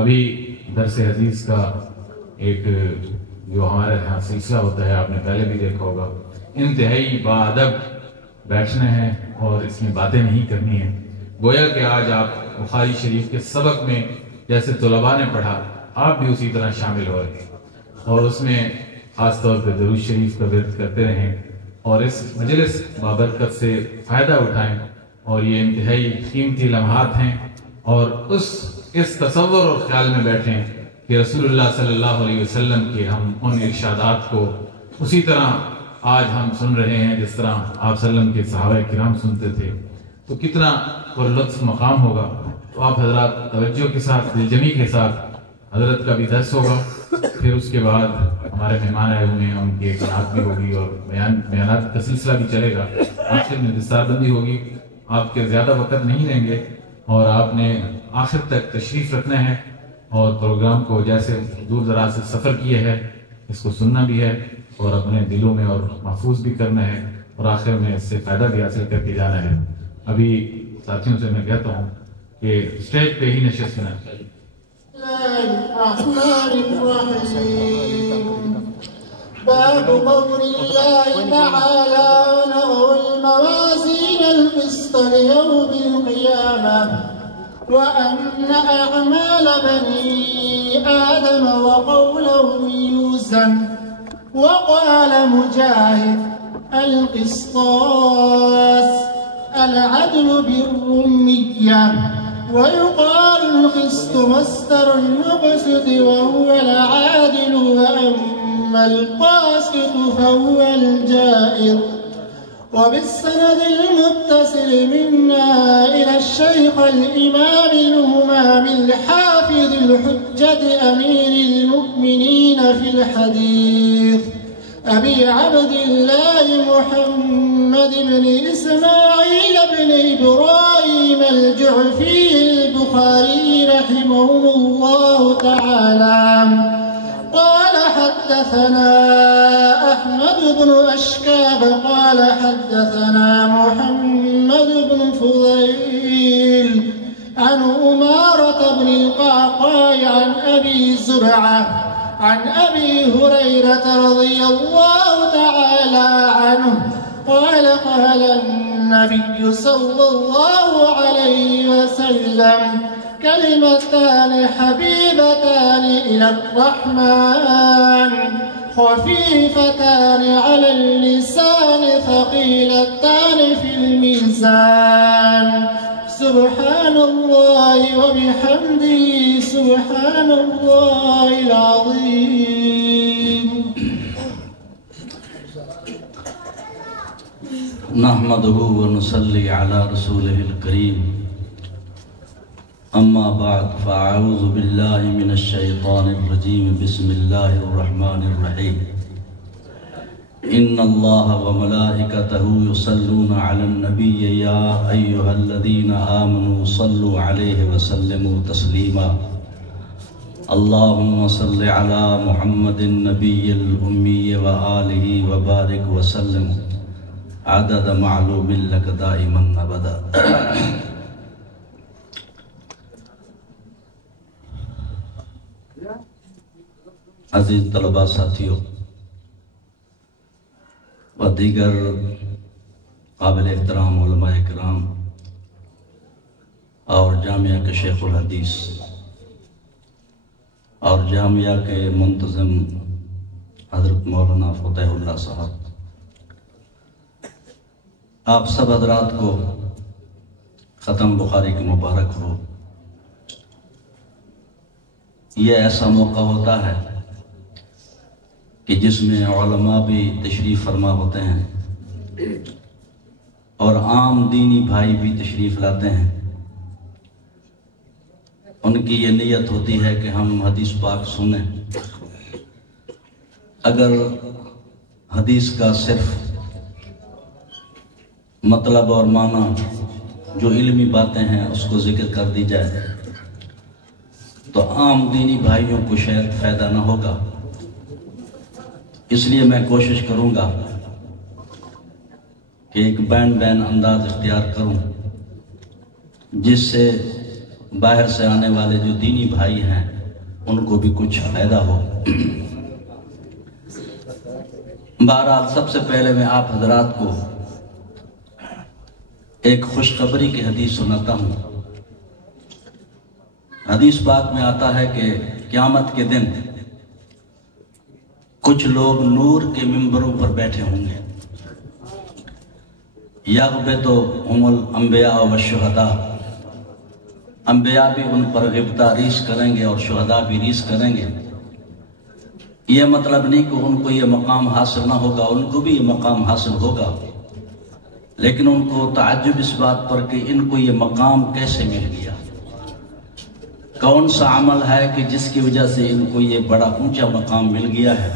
ابھی درس حدیث کا ایک جو ہمارے یہاں سلسلہ ہوتا ہے، آپ نے پہلے بھی دیکھا ہوگا، انتہائی باادب بیٹھنا ہے اور اس میں باتیں نہیں کرنی ہیں۔ گویا کہ آج آپ بخاری شریف کے سبق میں جیسے طلباء نے پڑھا، آپ بھی اسی طرح شامل ہو رہے ہیں اور اس میں خاص طور پہ درود شریف کا ورد کرتے رہیں اور اس مجلس بابرکت سے فائدہ اٹھائیں، اور یہ انتہائی قیمتی لمحات ہیں، اور اس تصور اور خیال میں بیٹھیں کہ رسول اللہ صلی اللہ علیہ وسلم کے ہم ان ارشادات کو اسی طرح آج ہم سن رہے ہیں جس طرح آپ صلی اللہ علیہ وسلم کے صحابہ کرام سنتے تھے، تو کتنا لطف مقام ہوگا۔ تو آپ حضرات توجہ کے ساتھ، دلجمی کے ساتھ، حضرت کا بھی درس ہوگا، پھر اس کے بعد ہمارے مہمان آئے ہوئے ہیں، ان کی ایک نعت بھی ہوگی اور بیانات کا سلسلہ بھی چلے گا، آخر میں دستار بندی ہوگی۔ آپ کے زیادہ وقت نہیں لیں گے اور آپ نے آخر تک تشریف رکھنا ہے اور پروگرام کو جیسے دور دراز سے سفر کیا ہے اس کو سننا بھی ہے اور اپنے دلوں میں اور محفوظ بھی کرنا ہے، اور آخر میں اس سے فائدہ بھی حاصل کر کے جانا ہے۔ ابھی ساتھیوں سے میں کہتا ہوں کہ اسٹیج پہ ہی نشست ہونا چاہیے۔ باب قول الله تعالى ونضع الموازين القسط ليوم القيامة وأن أعمال بني آدم وقولهم يوزن. وقال مجاهد القسطاس العدل بالرمية، ويقال القسط مصدر المقسط وهو العادل، وأما القاسط فهو الجائر. وبالسند المتصل منا إلى الشيخ الإمام الهمام الحافظ الحجة أمير المؤمنين في الحديث أبي عبد الله محمد بن إسماعيل بن إبراهيم الجعفي البخاري رحمه الله تعالى قال حدثنا أحمد بن أشكاب قال حدثنا محمد بن فضيل عن أمارة بن القعقاع عن أبي زرعة عن أبي هريرة رضي الله تعالى عنه قال قال النبي صلى الله عليه وسلم كلمتان حبيبتان إلى الرحمن خفيفتان على اللسان ثقيلتان في الميزان سبحان الله وبحمده سبحان الله العظيم. نحمده ونصلي على رسوله الكريم. اما بعد فاعوذ بالله من الشيطان الرجيم. بسم الله الرحمن الرحيم. ان الله وملائكته يصلون على النبي يا ايها الذين امنوا صلوا عليه وسلموا تسليما. اللهم صل على محمد النبي الامي وآله وبارك وسلم عدد معلوم لك دائما ابدا. عزیز طلباء ساتھیوں و دیگر قابل احترام علماء کرام اور جامعہ کے شیخ الحدیث اور جامعہ کے منتظم حضرت مولانا فتح اللہ صاحب، آپ سب حضرات کو ختم بخاری کی مبارک ہو۔ یہ ایسا موقع ہوتا ہے کہ جس میں علماء بھی تشریف فرما ہوتے ہیں اور عام دینی بھائی بھی تشریف لاتے ہیں۔ ان کی یہ نیت ہوتی ہے کہ ہم حدیث پاک سنیں۔ اگر حدیث کا صرف مطلب اور معنی جو علمی باتیں ہیں اس کو ذکر کر دی جائے تو عام دینی بھائیوں کو شاید فائدہ نہ ہوگا۔ اس لیے میں کوشش کروں گا کہ ایک بین انداز اختیار کروں جس سے باہر سے آنے والے جو دینی بھائی ہیں ان کو بھی کچھ فائدہ ہو۔ بہرحال سب سے پہلے میں آپ حضرات کو ایک خوشخبری کی حدیث سناتا ہوں۔ حدیث پاک میں آتا ہے کہ قیامت کے دن کچھ لوگ نور کے ممبروں پر بیٹھے ہوں گے، یغبطہم الانبیاء والشہداء، انبیاء بھی ان پر غبطہ ریش کریں گے اور شہداء بھی ریش کریں گے۔ یہ مطلب نہیں کہ ان کو یہ مقام حاصل نہ ہوگا، ان کو بھی یہ مقام حاصل ہوگا، لیکن ان کو تعجب اس بات پر کہ ان کو یہ مقام کیسے مل گیا، کون سا عمل ہے کہ جس کی وجہ سے ان کو یہ بڑا اونچا مقام مل گیا ہے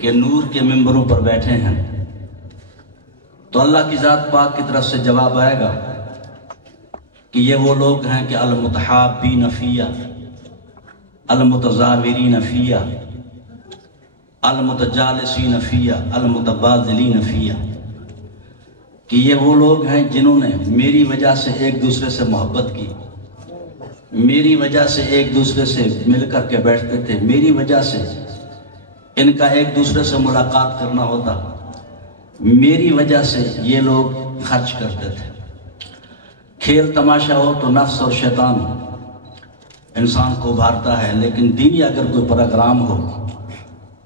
کہ نور کے ممبروں پر بیٹھے ہیں۔ تو اللہ کی ذات پاک کی طرف سے جواب آئے گا کہ یہ وہ لوگ ہیں کہ المتحابین فیہ، المتزاورین فیہ، المتجالسین فیہ، المتبادلین فیہ، کہ یہ وہ لوگ ہیں جنہوں نے میری وجہ سے ایک دوسرے سے محبت کی، میری وجہ سے ایک دوسرے سے مل کر کے بیٹھتے تھے، میری وجہ سے ان کا ایک دوسرے سے ملاقات کرنا ہوتا، میری وجہ سے یہ لوگ خرچ کرتے تھے۔ کھیل تماشا ہو تو نفس اور شیطان انسان کو ابھارتا ہے، لیکن دینی اگر کوئی پروگرام ہو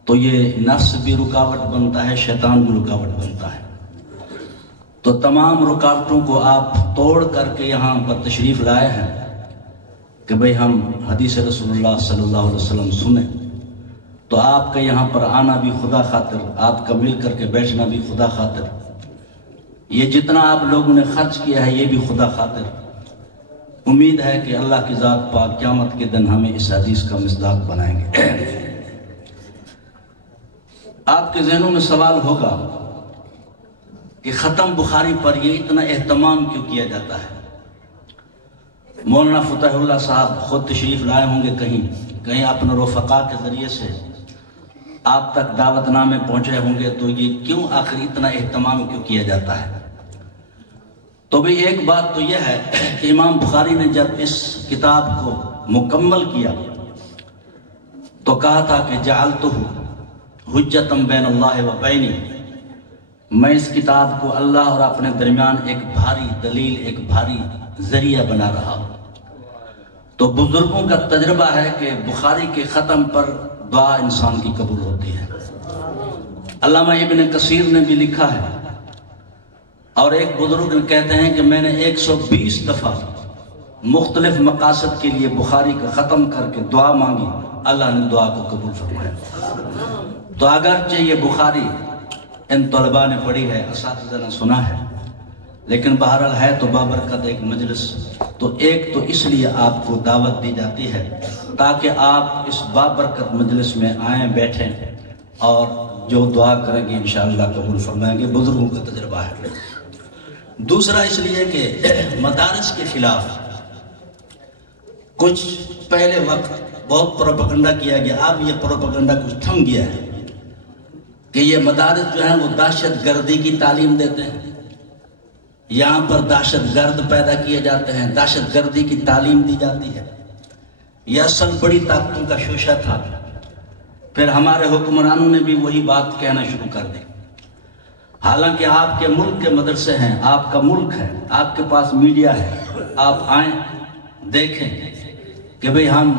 تو یہ نفس بھی رکاوٹ بنتا ہے، شیطان بھی رکاوٹ بنتا ہے۔ تو تمام رکاوٹوں کو آپ توڑ کر کے یہاں پر تشریف لائے ہیں کہ بھئی ہم حدیث رسول اللہ صلی اللہ علیہ وسلم سنیں، تو آپ کا یہاں پر آنا بھی خدا خاطر، آپ کا مل کر کے بیٹھنا بھی خدا خاطر، یہ جتنا آپ لوگوں نے خرچ کیا ہے یہ بھی خدا خاطر۔ امید ہے کہ اللہ کی ذات پاک قیامت کے دن ہمیں اس حدیث کا مصداق بنائیں گے۔ آپ کے ذہنوں میں سوال ہوگا کہ ختم بخاری پر یہ اتنا اہتمام کیوں کیا جاتا ہے؟ مولانا فتح اللہ صاحب خود تشریف لائے ہوں گے کہیں اپنے رفقا کے ذریعے سے آپ تک دعوت نامے پہنچے ہوں گے، تو یہ کیوں آخر اتنا اہتمام کیوں کیا جاتا ہے؟ تو بھی ایک بات تو یہ ہے کہ امام بخاری نے جب اس کتاب کو مکمل کیا تو کہا تھا کہ جعلتہ حجۃ بین اللہ و بینی، میں اس کتاب کو اللہ اور اپنے درمیان ایک بھاری دلیل، ایک بھاری ذریعہ بنا رہا ہوں۔ تو بزرگوں کا تجربہ ہے کہ بخاری کے ختم پر دعا انسان کی قبول ہوتی ہے۔ علامہ ابن کثیر نے بھی لکھا ہے، اور ایک بزرگ کہتے ہیں کہ میں نے 120 دفعہ مختلف مقاصد کے لیے بخاری کا ختم کر کے دعا مانگی، اللہ نے دعا کو قبول فرمایا۔ تو اگرچہ یہ بخاری ان طلباء نے پڑھی ہے، اساتذہ نے سنا ہے، لیکن بہرحال ہے تو بابرکت ایک مجلس، تو ایک تو اس لیے آپ کو دعوت دی جاتی ہے تاکہ آپ اس بابرکت مجلس میں آئیں، بیٹھیں، اور جو دعا کریں گے انشاءاللہ قبول فرمائیں گے۔ بزرگوں کا تجربہ ہے۔ دوسرا اس لیے کہ مدارس کے خلاف کچھ پہلے وقت بہت پروپیگنڈا کیا گیا، اب یہ پروپیگنڈا کچھ تھم گیا ہے کہ یہ مدارس جو ہیں وہ دہشت گردی کی تعلیم دیتے ہیں، یہاں پر دہشت گرد پیدا کیے جاتے ہیں، دہشت گردی کی تعلیم دی جاتی ہے۔ یہ اصل بڑی طاقتوں کا شوشہ تھا، پھر ہمارے حکمرانوں نے بھی وہی بات کہنا شروع کر دی۔ حالانکہ آپ کے ملک کے مدرسے ہیں، آپ کا ملک ہے، آپ کے پاس میڈیا ہے، آپ آئیں دیکھیں کہ بھئی ہم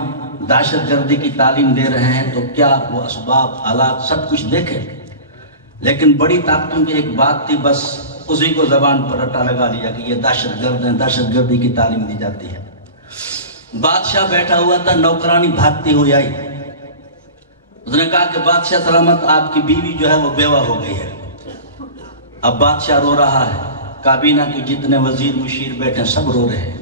دہشت گردی کی تعلیم دے رہے ہیں تو کیا وہ اسباب، حالات سب کچھ دیکھیں، لیکن بڑی طاقتوں کی ایک بات تھی، بس اسی کو زبان پر رٹا لگا لیا کہ یہ دہشت گرد ہیں، دہشت گردی کی تعلیم دی جاتی ہے۔ بادشاہ بیٹھا ہوا تھا، نوکرانی بھاگتی ہوئی آئی، اس نے کہا کہ بادشاہ سلامت، آپ کی بیوی جو ہے وہ بیوہ ہو گئی ہے۔ اب بادشاہ رو رہا ہے، کابینہ کے جتنے وزیر مشیر بیٹھے سب رو رہے ہیں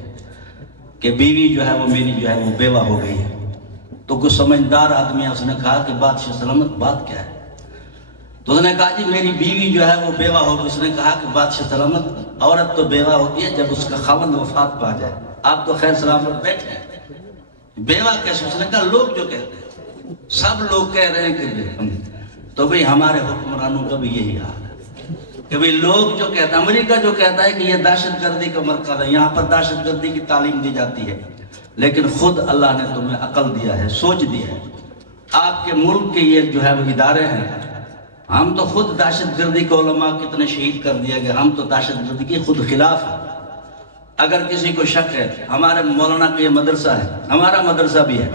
کہ بیوی جو ہے وہ میری جو ہے وہ بیوہ ہو گئی ہے۔ تو کوئی سمجھدار آدمی ہے، اس نے کہا کہ بادشاہ سلامت بات کیا ہے؟ تو اس نے کہا جی میری بیوی جو ہے وہ بیوہ ہو گئی۔ اس نے کہا کہ بادشاہ سلامت، عورت تو بیوہ ہوتی ہے جب اس کا خاوند وفات پا جائے، آپ تو خیر سلامت بیٹھے ہیں، بیوہ کیسے؟ اس نے کہا لوگ جو کہتے ہیں، سب لوگ کہہ رہے ہیں کہ تو بھئی ہمارے حکمرانوں کا بھی یہی حال ہے، کہ بھئی لوگ جو کہتا ہے، امریکہ جو کہتا ہے کہ یہ دہشت گردی کا مرکز ہے، یہاں پر دہشت گردی کی تعلیم دی جاتی ہے، لیکن خود اللہ نے تمہیں عقل دیا ہے، سوچ دی ہے. آپ کے ملک کے یہ جو ہے وہ ادارے ہیں، ہم تو خود دہشت گردی کو علماء کتنے شہید کر دیا گئے، ہم تو دہشت گردی کے خود خلاف ہیں. اگر کسی کو شک ہے، ہمارے مولانا کا یہ مدرسہ ہے، ہمارا مدرسہ بھی ہے،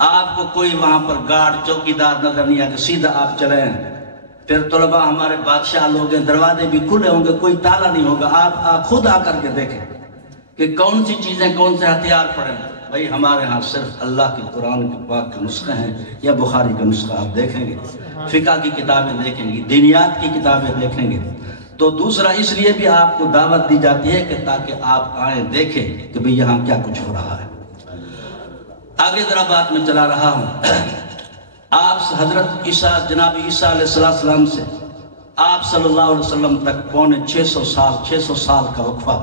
آپ کو کوئی وہاں پر گارڈ چوکیدار نظر نہیں آئے کہ سیدھا آپ چلے ہیں. پھر طلباء ہمارے بادشاہ لوگ ہیں، دروازے بھی کھلے ہوں گے، کوئی تالا نہیں ہوگا. آپ خود آ کر کے دیکھیں کہ کون سی چیزیں، کون سے ہتھیار پڑے ہیں. بھائی ہمارے ہاں صرف اللہ کے قرآن کے پاک کے نسخے ہیں، یا بخاری کا نسخہ آپ دیکھیں گے، فقہ کی کتابیں دیکھیں گے، دینیات کی کتابیں دیکھیں گے. تو دوسرا اس لیے بھی آپ کو دعوت دی جاتی ہے کہ تاکہ آپ آئیں دیکھیں کہ بھئی یہاں کیا کچھ ہو رہا ہے. آگے ذرا بات میں چلا رہا ہوں. آپ حضرت عیسیٰ، جناب عیسیٰ علیہ السلام سے آپ صلی اللہ علیہ وسلم تک پونے 600 سال کا وقفہ،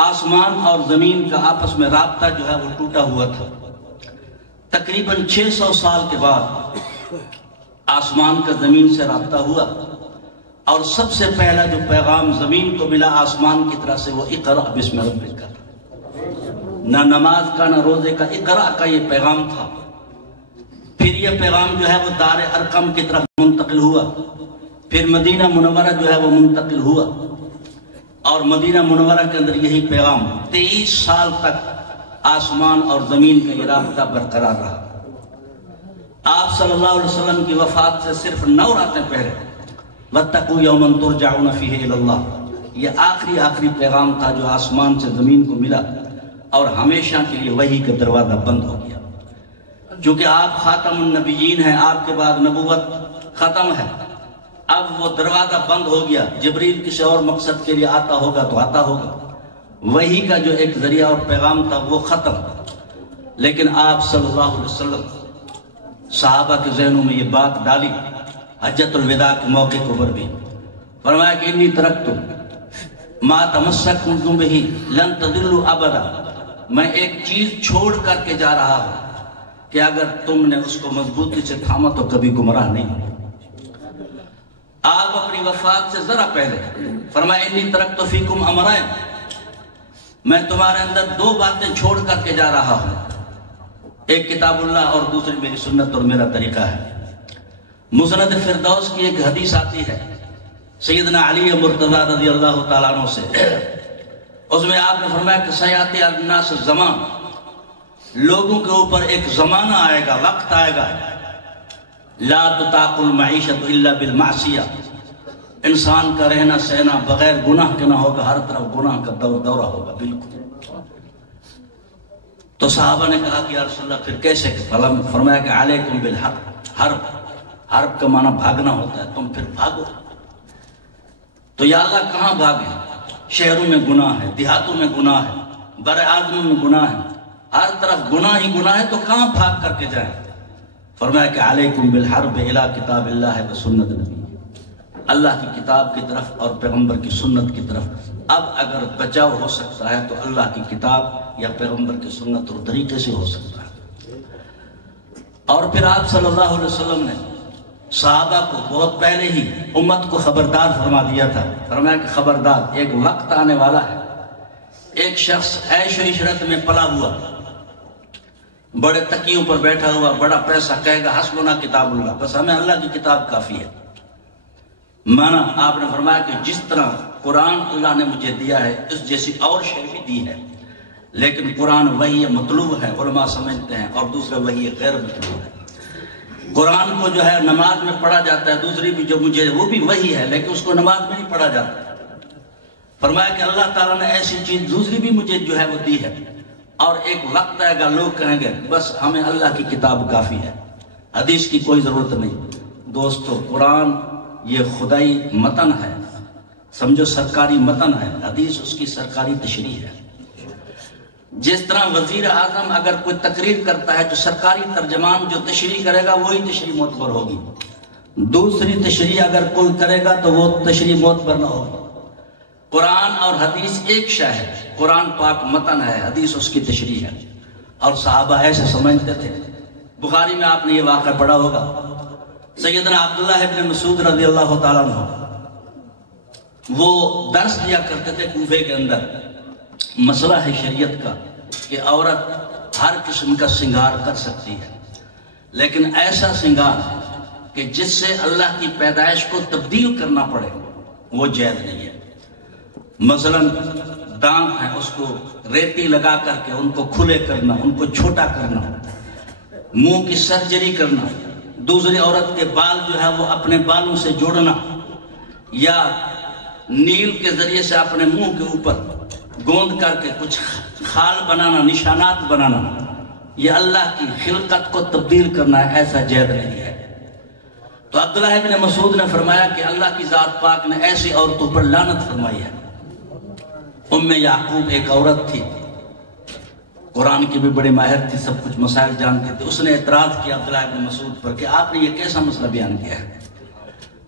آسمان اور زمین کا آپس میں رابطہ جو ہے وہ ٹوٹا ہوا تھا. تقریباً 600 سال کے بعد آسمان کا زمین سے رابطہ ہوا، اور سب سے پہلا جو پیغام زمین کو ملا آسمان کی طرف سے وہ اقرأ بسم ربک کا تھا. نہ نماز کا نہ روزے کا، اقرأ کا یہ پیغام تھا. پھر یہ پیغام جو ہے وہ دار ارقم کی طرف منتقل ہوا، پھر مدینہ منورہ جو ہے وہ منتقل ہوا، اور مدینہ منورہ کے اندر یہی پیغام 23 سال تک آسمان اور زمین کا یہ رابطہ برقرار رہا. آپ صلی اللہ علیہ وسلم کی وفات سے صرف 9 راتیں پہلے وَاتَّقُوا يَوْمًا تُرْجَعُونَ فِيهِ إِلَى اللَّهِ، یہ آخری پیغام تھا جو آسمان سے زمین کو ملا، اور ہمیشہ کے لیے وحی کا دروازہ بند ہو گیا. چونکہ آپ خاتم النبیین ہیں، آپ کے بعد نبوت ختم ہے، اب وہ دروازہ بند ہو گیا. جبریل کسی اور مقصد کے لیے آتا ہوگا تو آتا ہوگا، وحی کا جو ایک ذریعہ اور پیغام تھا وہ ختم. لیکن آپ صلی اللہ علیہ وسلم صحابہ کے ذہنوں میں یہ بات ڈالی حجۃ الوداع کے موقع کے اوپر بھی، فرمایا کہ انی ترکتم ما تمسکتم بہ لن تضلوا ابدا، میں ایک چیز چھوڑ کر کے جا رہا ہوں کہ اگر تم نے اس کو مضبوطی سے تھاما تو کبھی گمراہ نہیں ہو. آپ اپنی وفات سے ذرا پہلے فرمایا انی ترکت فیکم امرین، میں تمہارے اندر 2 باتیں چھوڑ کر کے جا رہا ہوں، ایک کتاب اللہ اور دوسری میری سنت اور میرا طریقہ ہے. مسند فردوس کی ایک حدیث آتی ہے سیدنا علی مرتضیٰ رضی اللہ تعالیٰ عنہ سے، اس میں آپ نے فرمایا کہ سیاتی الناس زمان، لوگوں کے اوپر ایک زمانہ آئے گا، وقت آئے گا، لا تطاق المعیشت الا بالمعصیہ، انسان کا رہنا سہنا بغیر گناہ کے نہ ہوگا، ہر طرف گناہ کا دورہ ہوگا. بالکل. تو صحابہ نے کہا کہ یا رسول اللہ پھر کیسے؟ فرمایا کہ علیکم بالحرب، حرب کا معنی بھاگنا ہوتا ہے، تم پھر بھاگو. تو یا اللہ کہاں بھاگیں؟ شہروں میں گناہ ہے، دیہاتوں میں گناہ ہے، بر اعظموں میں گناہ ہے، ہر طرف گناہ ہی گناہ ہے، تو کہاں بھاگ کر کے جائیں؟ فرمایا کہ علیکم بالحرب الی کتاب اللہ و سنت نبی، اللہ کی کتاب کی طرف اور پیغمبر کی سنت کی طرف. اب اگر بچاؤ ہو سکتا ہے تو اللہ کی کتاب یا پیغمبر کی سنت اور طریقے سے ہو سکتا ہے. اور پھر آپ صلی اللہ علیہ وسلم نے صحابہ کو بہت پہلے ہی امت کو خبردار فرما دیا تھا. فرمایا کہ خبردار، ایک وقت آنے والا ہے، ایک شخص عیش و عشرت میں پلا ہوا، بڑے تکیوں پر بیٹھا ہوا، بڑا پیسہ، کہے گا حسبنا کتاب اللہ، بس ہمیں اللہ کی کتاب کافی ہے. مانا آپ نے فرمایا کہ جس طرح قرآن اللہ نے مجھے دیا ہے اس جیسی اور شے بھی دی ہے، لیکن قرآن وحی مطلوب ہے، علماء سمجھتے ہیں، اور دوسرا وحی غیر مطلوب ہے. قرآن کو جو ہے نماز میں پڑھا جاتا ہے، دوسری بھی جو مجھے وہ بھی وحی ہے، لیکن اس کو نماز میں نہیں پڑھا جاتا. فرمایا کہ اللہ تعالیٰ نے ایسی چیز دوسری بھی مجھے جو ہے وہ دی ہے، اور ایک وقت آئے گا لوگ کہیں گے بس ہمیں اللہ کی کتاب کافی ہے، حدیث کی کوئی ضرورت نہیں. دوستو قرآن یہ خدائی متن ہے، سمجھو سرکاری متن ہے، حدیث اس کی سرکاری تشریح ہے. جس طرح وزیر اعظم اگر کوئی تقریر کرتا ہے تو سرکاری ترجمان جو تشریح کرے گا وہی تشریح معتبر ہوگی، دوسری تشریح اگر کوئی کرے گا تو وہ تشریح معتبر نہ ہوگی. قرآن اور حدیث ایک شے ہے، قرآن پاک متن ہے، حدیث اس کی تشریح ہے. اور صحابہ ایسے سمجھتے تھے. بخاری میں آپ نے یہ واقعہ پڑھا ہوگا، سیدنا عبداللہ ابن مسعود رضی اللہ تعالیٰ عنہ وہ درس دیا کرتے تھے کوفے کے اندر. مسئلہ ہے شریعت کا کہ عورت ہر قسم کا سنگار کر سکتی ہے، لیکن ایسا سنگار کہ جس سے اللہ کی پیدائش کو تبدیل کرنا پڑے وہ جائز نہیں ہے. مثلا دانت ہیں، اس کو ریتی لگا کر کے ان کو کھلے کرنا، ان کو چھوٹا کرنا، منہ کی سرجری کرنا، دوسری عورت کے بال جو ہے وہ اپنے بالوں سے جوڑنا، یا نیل کے ذریعے سے اپنے منہ کے اوپر گوند کر کے کچھ خال بنانا، نشانات بنانا، یہ اللہ کی خلقت کو تبدیل کرنا ہے، ایسا جائز نہیں ہے. تو عبداللہ ابن مسعود نے فرمایا کہ اللہ کی ذات پاک نے ایسی عورتوں پر لعنت فرمائی ہے. ام یعقوب ایک عورت تھی، قرآن کی بھی بڑی ماہر تھی، سب کچھ مسائل جانتی تھی. اس نے اعتراض کیا عبداللہ ابن مسعود پر کہ آپ نے یہ کیسا مسئلہ بیان کیا ہے.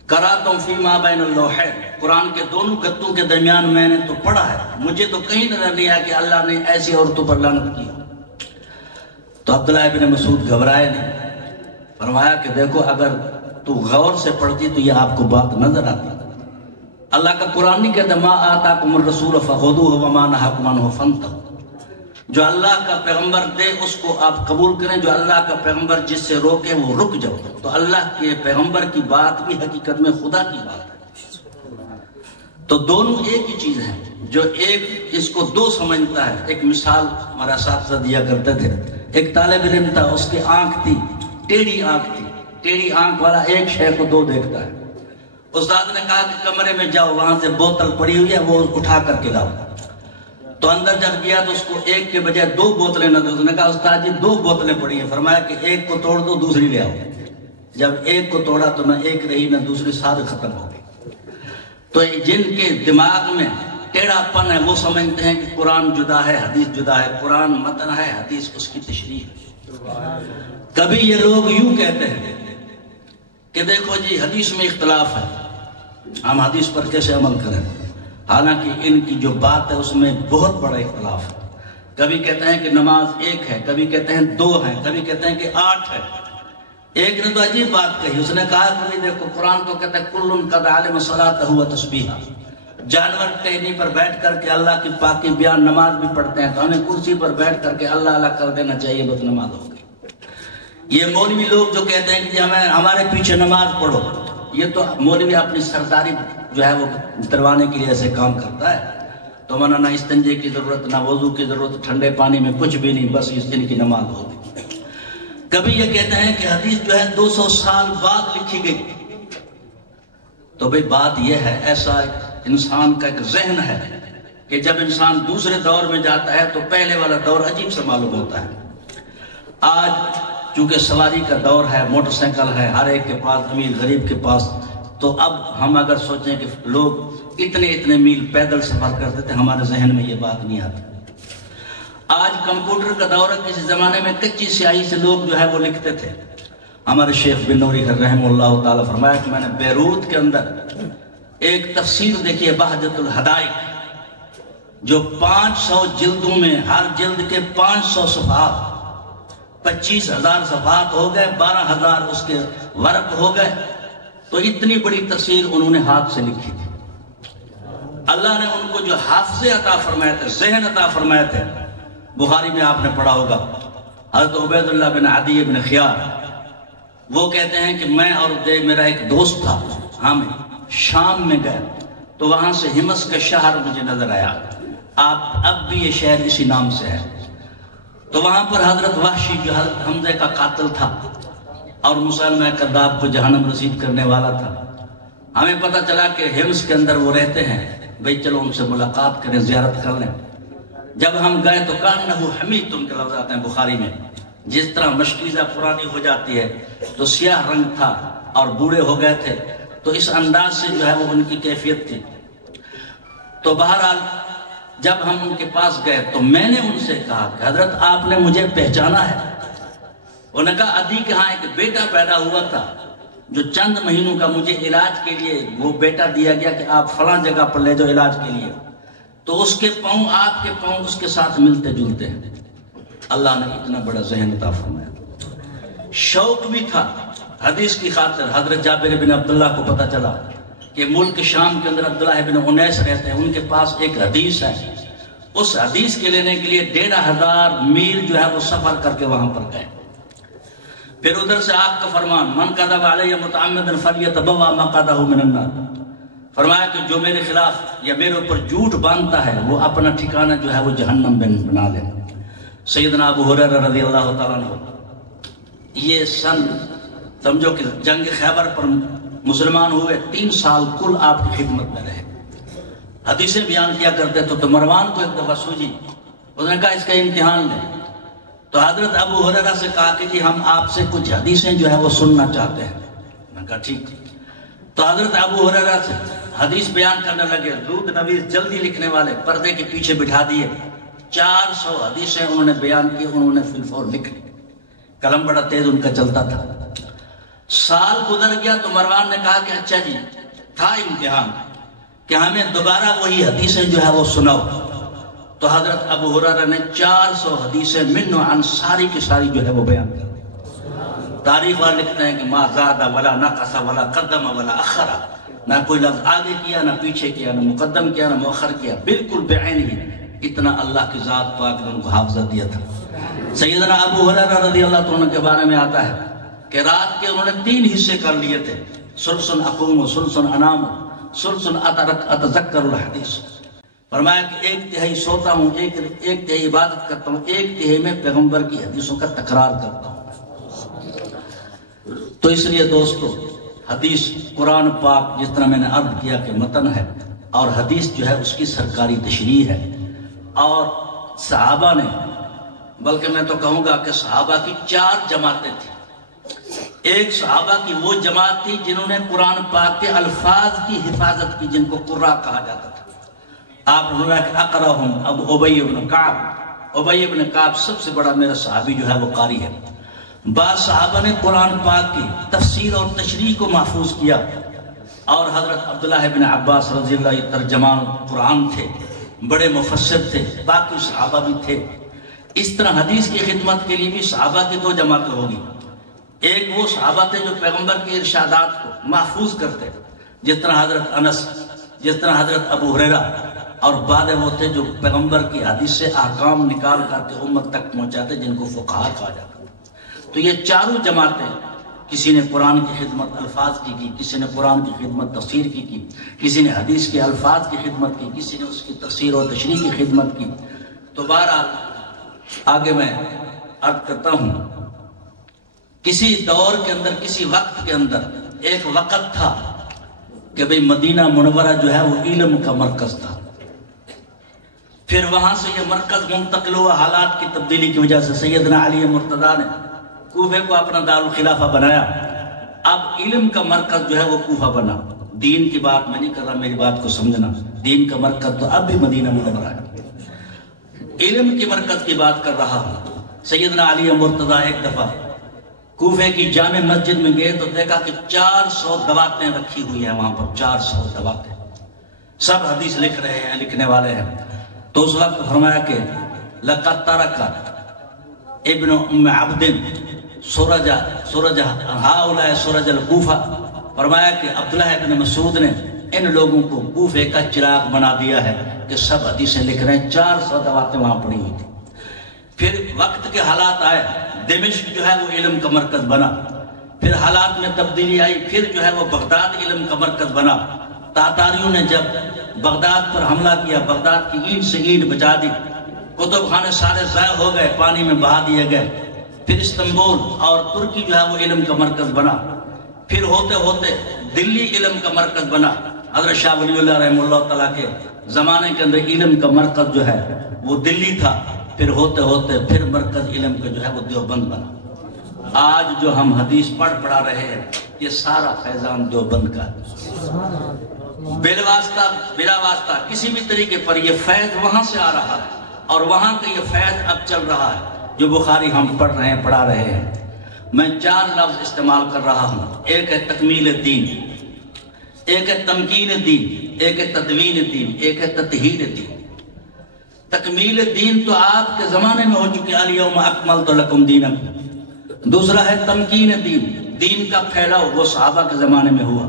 قرأتم فی ما بین اللوحین، قرآن کے دونوں گتوں کے درمیان میں نے تو پڑھا ہے، مجھے تو کہیں نظر نہیں آیا کہ اللہ نے ایسی عورتوں پر لعنت کی. تو عبداللہ ابن مسعود گھبرائے نہیں، فرمایا کہ دیکھو اگر تو غور سے پڑھتی تو یہ آپ کو بات نظر آتی. اللہ کا قرآن نہیں کہتا ما آتاکم الرسول فخذوہ وما نہاکم عنہ فانتہوا. جو اللہ کا پیغمبر دے اس کو آپ قبول کریں، جو اللہ کا پیغمبر جس سے روکے وہ رک جاؤ. تو اللہ کے پیغمبر کی بات بھی حقیقت میں خدا کی بات ہے. تو دونوں ایک ہی چیز ہیں. جو ایک اس کو دو سمجھتا ہے، ایک مثال ہمارا اساتذہ دیا کرتے تھے، ایک طالب علم تھا، اس کی آنکھ تھی ٹیڑھی آنکھ تھی، ٹیڑھی آنکھ والا ایک شے کو دو دیکھتا ہے. استاد نے کہا کہ کمرے میں جاؤ، وہاں سے بوتل پڑی ہوئی ہے وہ اٹھا کر کے لاؤ. تو اندر جب گیا تو اس کو ایک کے بجائے دو بوتلیں نظر. اس نے کہا استاد جی دو بوتلیں پڑی ہیں. فرمایا کہ ایک کو توڑ دو دوسری لے آؤ. جب ایک کو توڑا تو نہ ایک رہی نہ دوسری، سارے ختم ہو گئی. تو جن کے دماغ میں ٹیڑھا پن ہے وہ سمجھتے ہیں کہ قرآن جدا ہے حدیث جدا ہے، قرآن متن ہے حدیث اس کی تشریح ہے. کبھی یہ لوگ یوں کہتے ہیں کہ دیکھو جی حدیث میں اختلاف ہے، ہم حدیث پر کیسے عمل کریں، حالانکہ ان کی جو بات ہے اس میں بہت بڑا اختلاف ہے. کبھی کہتے ہیں کہ نماز ایک ہے، کبھی کہتے ہیں دو ہے، کبھی کہتے ہیں کہ 8 ہے. ایک نے تو عجیب بات کہی، اس نے کہا کہ دیکھو قرآن تو کہتا ہے کل قد علم صلاۃہ و تسبیحہ. جانور ٹہنی پر بیٹھ کر کے اللہ کی پاکی بیان نماز بھی پڑھتے ہیں، تو ہمیں کرسی پر بیٹھ کر کے اللہ اللہ کر دینا چاہیے، بس نماز ہو گئی. یہ مولوی لوگ جو کہتے ہیں کہ ہمارے پیچھے نماز پڑھو، یہ تو مولوی اپنی سرداری جو ہے وہ دلوانے کے لیے ایسے کام کرتا ہے. تو منع نہ استنجے کی ضرورت، نہ وضو کی ضرورت، ٹھنڈے پانی میں کچھ بھی نہیں، بس اس دن کی نماز ہوگی. کبھی یہ کہتے ہیں کہ حدیث جو ہے 200 سال بعد لکھی گئی. تو بھئی بات یہ ہے، ایسا انسان کا ایک ذہن ہے کہ جب انسان دوسرے دور میں جاتا ہے تو پہلے والا دور عجیب سے معلوم ہوتا ہے. آج چونکہ سواری کا دور ہے، موٹر سائیکل ہے ہر ایک کے پاس، امیر غریب کے پاس، تو اب ہم اگر سوچیں کہ لوگ اتنے میل پیدل سفر کرتے تھے، ہمارے ذہن میں یہ بات نہیں آتی. آج کمپیوٹر کا دور ہے، کسی زمانے میں کچی سیاہی سے لوگ جو ہے وہ لکھتے تھے. ہمارے شیخ بن نوری رحمہ اللہ تعالیٰ فرمایا کہ میں نے بیروت کے اندر ایک تفسیر دیکھی ہے بہجت الحدائق، جو 500 جلدوں میں، ہر جلد کے 500 صفحات، 25,000 صفحات ہو گئے، 12,000 اس کے ورق ہو گئے. تو اتنی بڑی تفسیر انہوں نے ہاتھ سے لکھی تھی. اللہ نے ان کو جو حافظے عطا فرمائے تھے، ذہن عطا فرمائے تھے. بخاری میں آپ نے پڑھا ہوگا حضرت عبید اللہ بن عدی بن خیار، وہ کہتے ہیں کہ میں اور میرا ایک دوست تھا، ہم شام میں گئے تو وہاں سے ہمس کا شہر مجھے نظر آیا. آپ اب بھی یہ شہر اسی نام سے ہے. تو وہاں پر حضرت وحشی جو حضرت حمزہ کا قاتل تھا اور مسلمہ کذاب کو جہنم رسید کرنے والا تھا، ہمیں پتہ چلا کہ ہمس کے اندر وہ رہتے ہیں، بھئی چلو ان سے ملاقات کریں، زیارت کر لیں. جب ہم گئے تو کانہو حمیت، ان کے لفظ آتے ہیں بخاری میں، جس طرح مشکیزہ پرانی ہو جاتی ہے تو سیاہ رنگ تھا اور بوڑھے ہو گئے تھے، تو اس انداز سے جو ہے وہ ان کی کیفیت تھی. تو بہرحال جب ہم ان کے پاس گئے تو میں نے ان سے کہا کہ حضرت آپ نے مجھے پہچانا ہے؟ انہوں نے کہا ادی کے ہاں ایک بیٹا پیدا ہوا تھا جو چند مہینوں کا مجھے علاج کے لیے وہ بیٹا دیا گیا کہ آپ فلاں جگہ پر لے جاؤ علاج کے لیے. تو اس کے پاؤں آپ کے پاؤں اس کے ساتھ ملتے جلتے ہیں. اللہ نے اتنا بڑا ذہن عطا فرمایا. شوق بھی تھا حدیث کی خاطر. حضرت جابر بن عبداللہ کو پتہ چلا کہ ملک شام کے اندر عبداللہ بن انیس رہتے ہیں، ان کے پاس ایک حدیث ہے، اس حدیث کے لینے کے لیے 1500 میل جو ہے وہ سفر کر کے وہاں پر گئے۔ پھر ادھر سے آپ کا فرمان من کذب علی متعمدا فلیتبوأ مقعدہ من النار، فرمایا کہ جو میرے خلاف یا میرے اوپر جھوٹ باندھتا ہے وہ اپنا ٹھکانہ جو ہے وہ جہنم میں بنا لے۔ سیدنا ابو ہریرہ رضی اللہ تعالیٰ عنہ یہ سن سمجھو کہ جنگ خیبر پر مسلمان ہوئے، 3 سال کل آپ کی خدمت میں رہے، حدیثیں بیان کیا کرتے تو مروان کو ایک دفعہ سوجی، اس نے کہا اس کا امتحان لیں، تو حضرت ابو ہریرہ سے کہا کہ جی ہم آپ سے کچھ حدیثیں جو ہے وہ سننا چاہتے ہیں۔ میں نے کہا ٹھیک، تو حضرت ابو ہریرہ سے حدیث بیان کرنے لگے، دودھ نویس جلدی لکھنے والے پردے کے پیچھے بٹھا دیے، 400 حدیثیں انہوں نے بیان کی، انہوں نے فی الفور لکھ لی، قلم بڑا تیز ان کا چلتا تھا۔ سال گزر گیا تو مروان نے کہا کہ اچھا جی تھا امتحان کہ ہمیں دوبارہ وہی حدیثیں جو ہے وہ سناؤ، تو حضرت ابو ہریرہ نے 400 حدیثیں من و عن ساری کی ساری جو ہے وہ بیان کی۔ تاریخ والے لکھتے ہیں کہ ما زاد ولا نقص ولا قدم ولا اخر، نہ کوئی لفظ آگے کیا نہ پیچھے کیا، نہ مقدم کیا نہ مؤخر کیا، بالکل بعین ہی، اتنا اللہ کی ذات پاک نے ان کو حافظہ دیا تھا۔ سیدنا ابو ہریرہ رضی اللہ عنہ کے بارے میں آتا ہے کہ رات کے انہوں نے 3 حصے کر لیے تھے، سلسن اقوم و سلسن انام، سلسن اتذکر الحدیث، فرمایا کہ 1/3 سوتا ہوں، 1/3 عبادت کرتا ہوں، 1/3 میں پیغمبر کی حدیثوں کا تکرار کرتا ہوں۔ تو اس لیے دوستو حدیث قرآن پاک جس طرح میں نے عرض کیا کہ متن ہے، اور حدیث جو ہے اس کی سرکاری تشریح ہے، اور صحابہ نے، بلکہ میں تو کہوں گا کہ صحابہ کی 4 جماعتیں تھیں۔ ایک صحابہ کی وہ جماعت تھی جنہوں نے قرآن پاک کے الفاظ کی حفاظت کی، جن کو قراء کہا جاتا تھا۔ آپ نے کہ اقرأہم ابو ابی بن کعب، ابی بن کعب سب سے بڑا میرا صحابی جو ہے وہ قاری ہے۔ بعض صحابہ نے قرآن پاک کی تفسیر اور تشریح کو محفوظ کیا، اور حضرت عبداللہ بن عباس رضی اللہ عنہ ترجمان قرآن تھے، بڑے مفسر تھے، باقی صحابہ بھی تھے۔ اس طرح حدیث کی خدمت کے لیے بھی صحابہ کی 2 جماعتیں ہوگی، ایک وہ صحابہ تھے جو پیغمبر کے ارشادات کو محفوظ کرتے، جس طرح حضرت انس، جس طرح حضرت ابو ہریرہ، اور بعد وہ تھے جو پیغمبر کی حدیث سے احکام نکال کر کے امت تک پہنچاتے، جن کو فقہاء کہا جاتا۔ تو یہ 4 جماعتیں، کسی نے قرآن کی خدمت الفاظ کی، کسی نے قرآن کی خدمت تفسیر کی، کسی نے حدیث کے الفاظ کی خدمت کی، کسی نے اس کی تفسیر اور تشریح کی خدمت کی۔ تو بہرحال آگے میں عرض کرتا ہوں، کسی دور کے اندر، کسی وقت کے اندر ایک وقت تھا کہ بھئی مدینہ منورہ جو ہے وہ علم کا مرکز تھا، پھر وہاں سے یہ مرکز منتقل ہوا، حالات کی تبدیلی کی وجہ سے سیدنا علی مرتضیٰ نے کوفے کو اپنا دارالخلافہ بنایا۔ اب علم کا مرکز جو ہے وہ کوفہ بنا۔ دین کی بات میں نہیں کر رہا، میری بات کو سمجھنا، دین کا مرکز تو اب بھی مدینہ منورہ ہے، علم کی مرکز کی بات کر رہا ہوں۔ سیدنا علی مرتضیٰ ایک دفعہ کوفے کی جامع مسجد میں گئے تو دیکھا کہ 400 دواتیں رکھی ہوئی ہیں وہاں پر، 400 دواتیں، سب حدیث لکھ رہے ہیں، لکھنے والے ہیں۔ تو اس وقت فرمایا کہ لَقَدْ تَرَكَ ابن ام عبد سورج ہؤلاء سورج الکوفہ، فرمایا کہ عبداللہ ابن مسعود نے ان لوگوں کو کوفے کا چراغ بنا دیا ہے کہ سب حدیثیں لکھ رہے ہیں۔ 400 دواتیں وہاں پڑی ہوئی تھی۔ پھر وقت کے حالات آئے، دمشق جو ہے وہ علم کا مرکز بنا، پھر حالات میں تبدیلی آئی، پھر جو ہے وہ بغداد علم کا مرکز بنا۔ تاتاریوں نے جب بغداد پر حملہ کیا، بغداد کی اینٹ سے اینٹ بچا دی، کتب خانے سارے ضائع ہو گئے، پانی میں بہا دیے گئے۔ پھر استنبول اور ترکی جو ہے وہ علم کا مرکز بنا، پھر ہوتے ہوتے دلی علم کا مرکز بنا۔ حضرت شاہ ولی اللہ رحمہ اللہ تعالیٰ کے زمانے کے اندر علم کا مرکز جو ہے وہ دلی تھا، پھر ہوتے ہوتے پھر مرکز علم کا جو ہے وہ دیوبند بنا۔ آج جو ہم حدیث پڑھا رہے ہیں یہ سارا فیضان دیوبند کا بلا واسطہ کسی بھی طریقے پر یہ فیض وہاں سے آ رہا ہے، اور وہاں کا یہ فیض اب چل رہا ہے جو بخاری ہم پڑھ رہے ہیں، پڑھا رہے ہیں۔ میں 4 لفظ استعمال کر رہا ہوں، ایک ہے تکمیل دین، ایک ہے تمکین دین، ایک ہے تدوین دین، ایک ہے تطہیر دین۔ تکمیل دین تو آپ کے زمانے میں ہو چکے، الیوم اکملت لکم دینکم۔ دوسرا ہے تمکین دین، دین کا پھیلاؤ، وہ صحابہ کے زمانے میں ہوا۔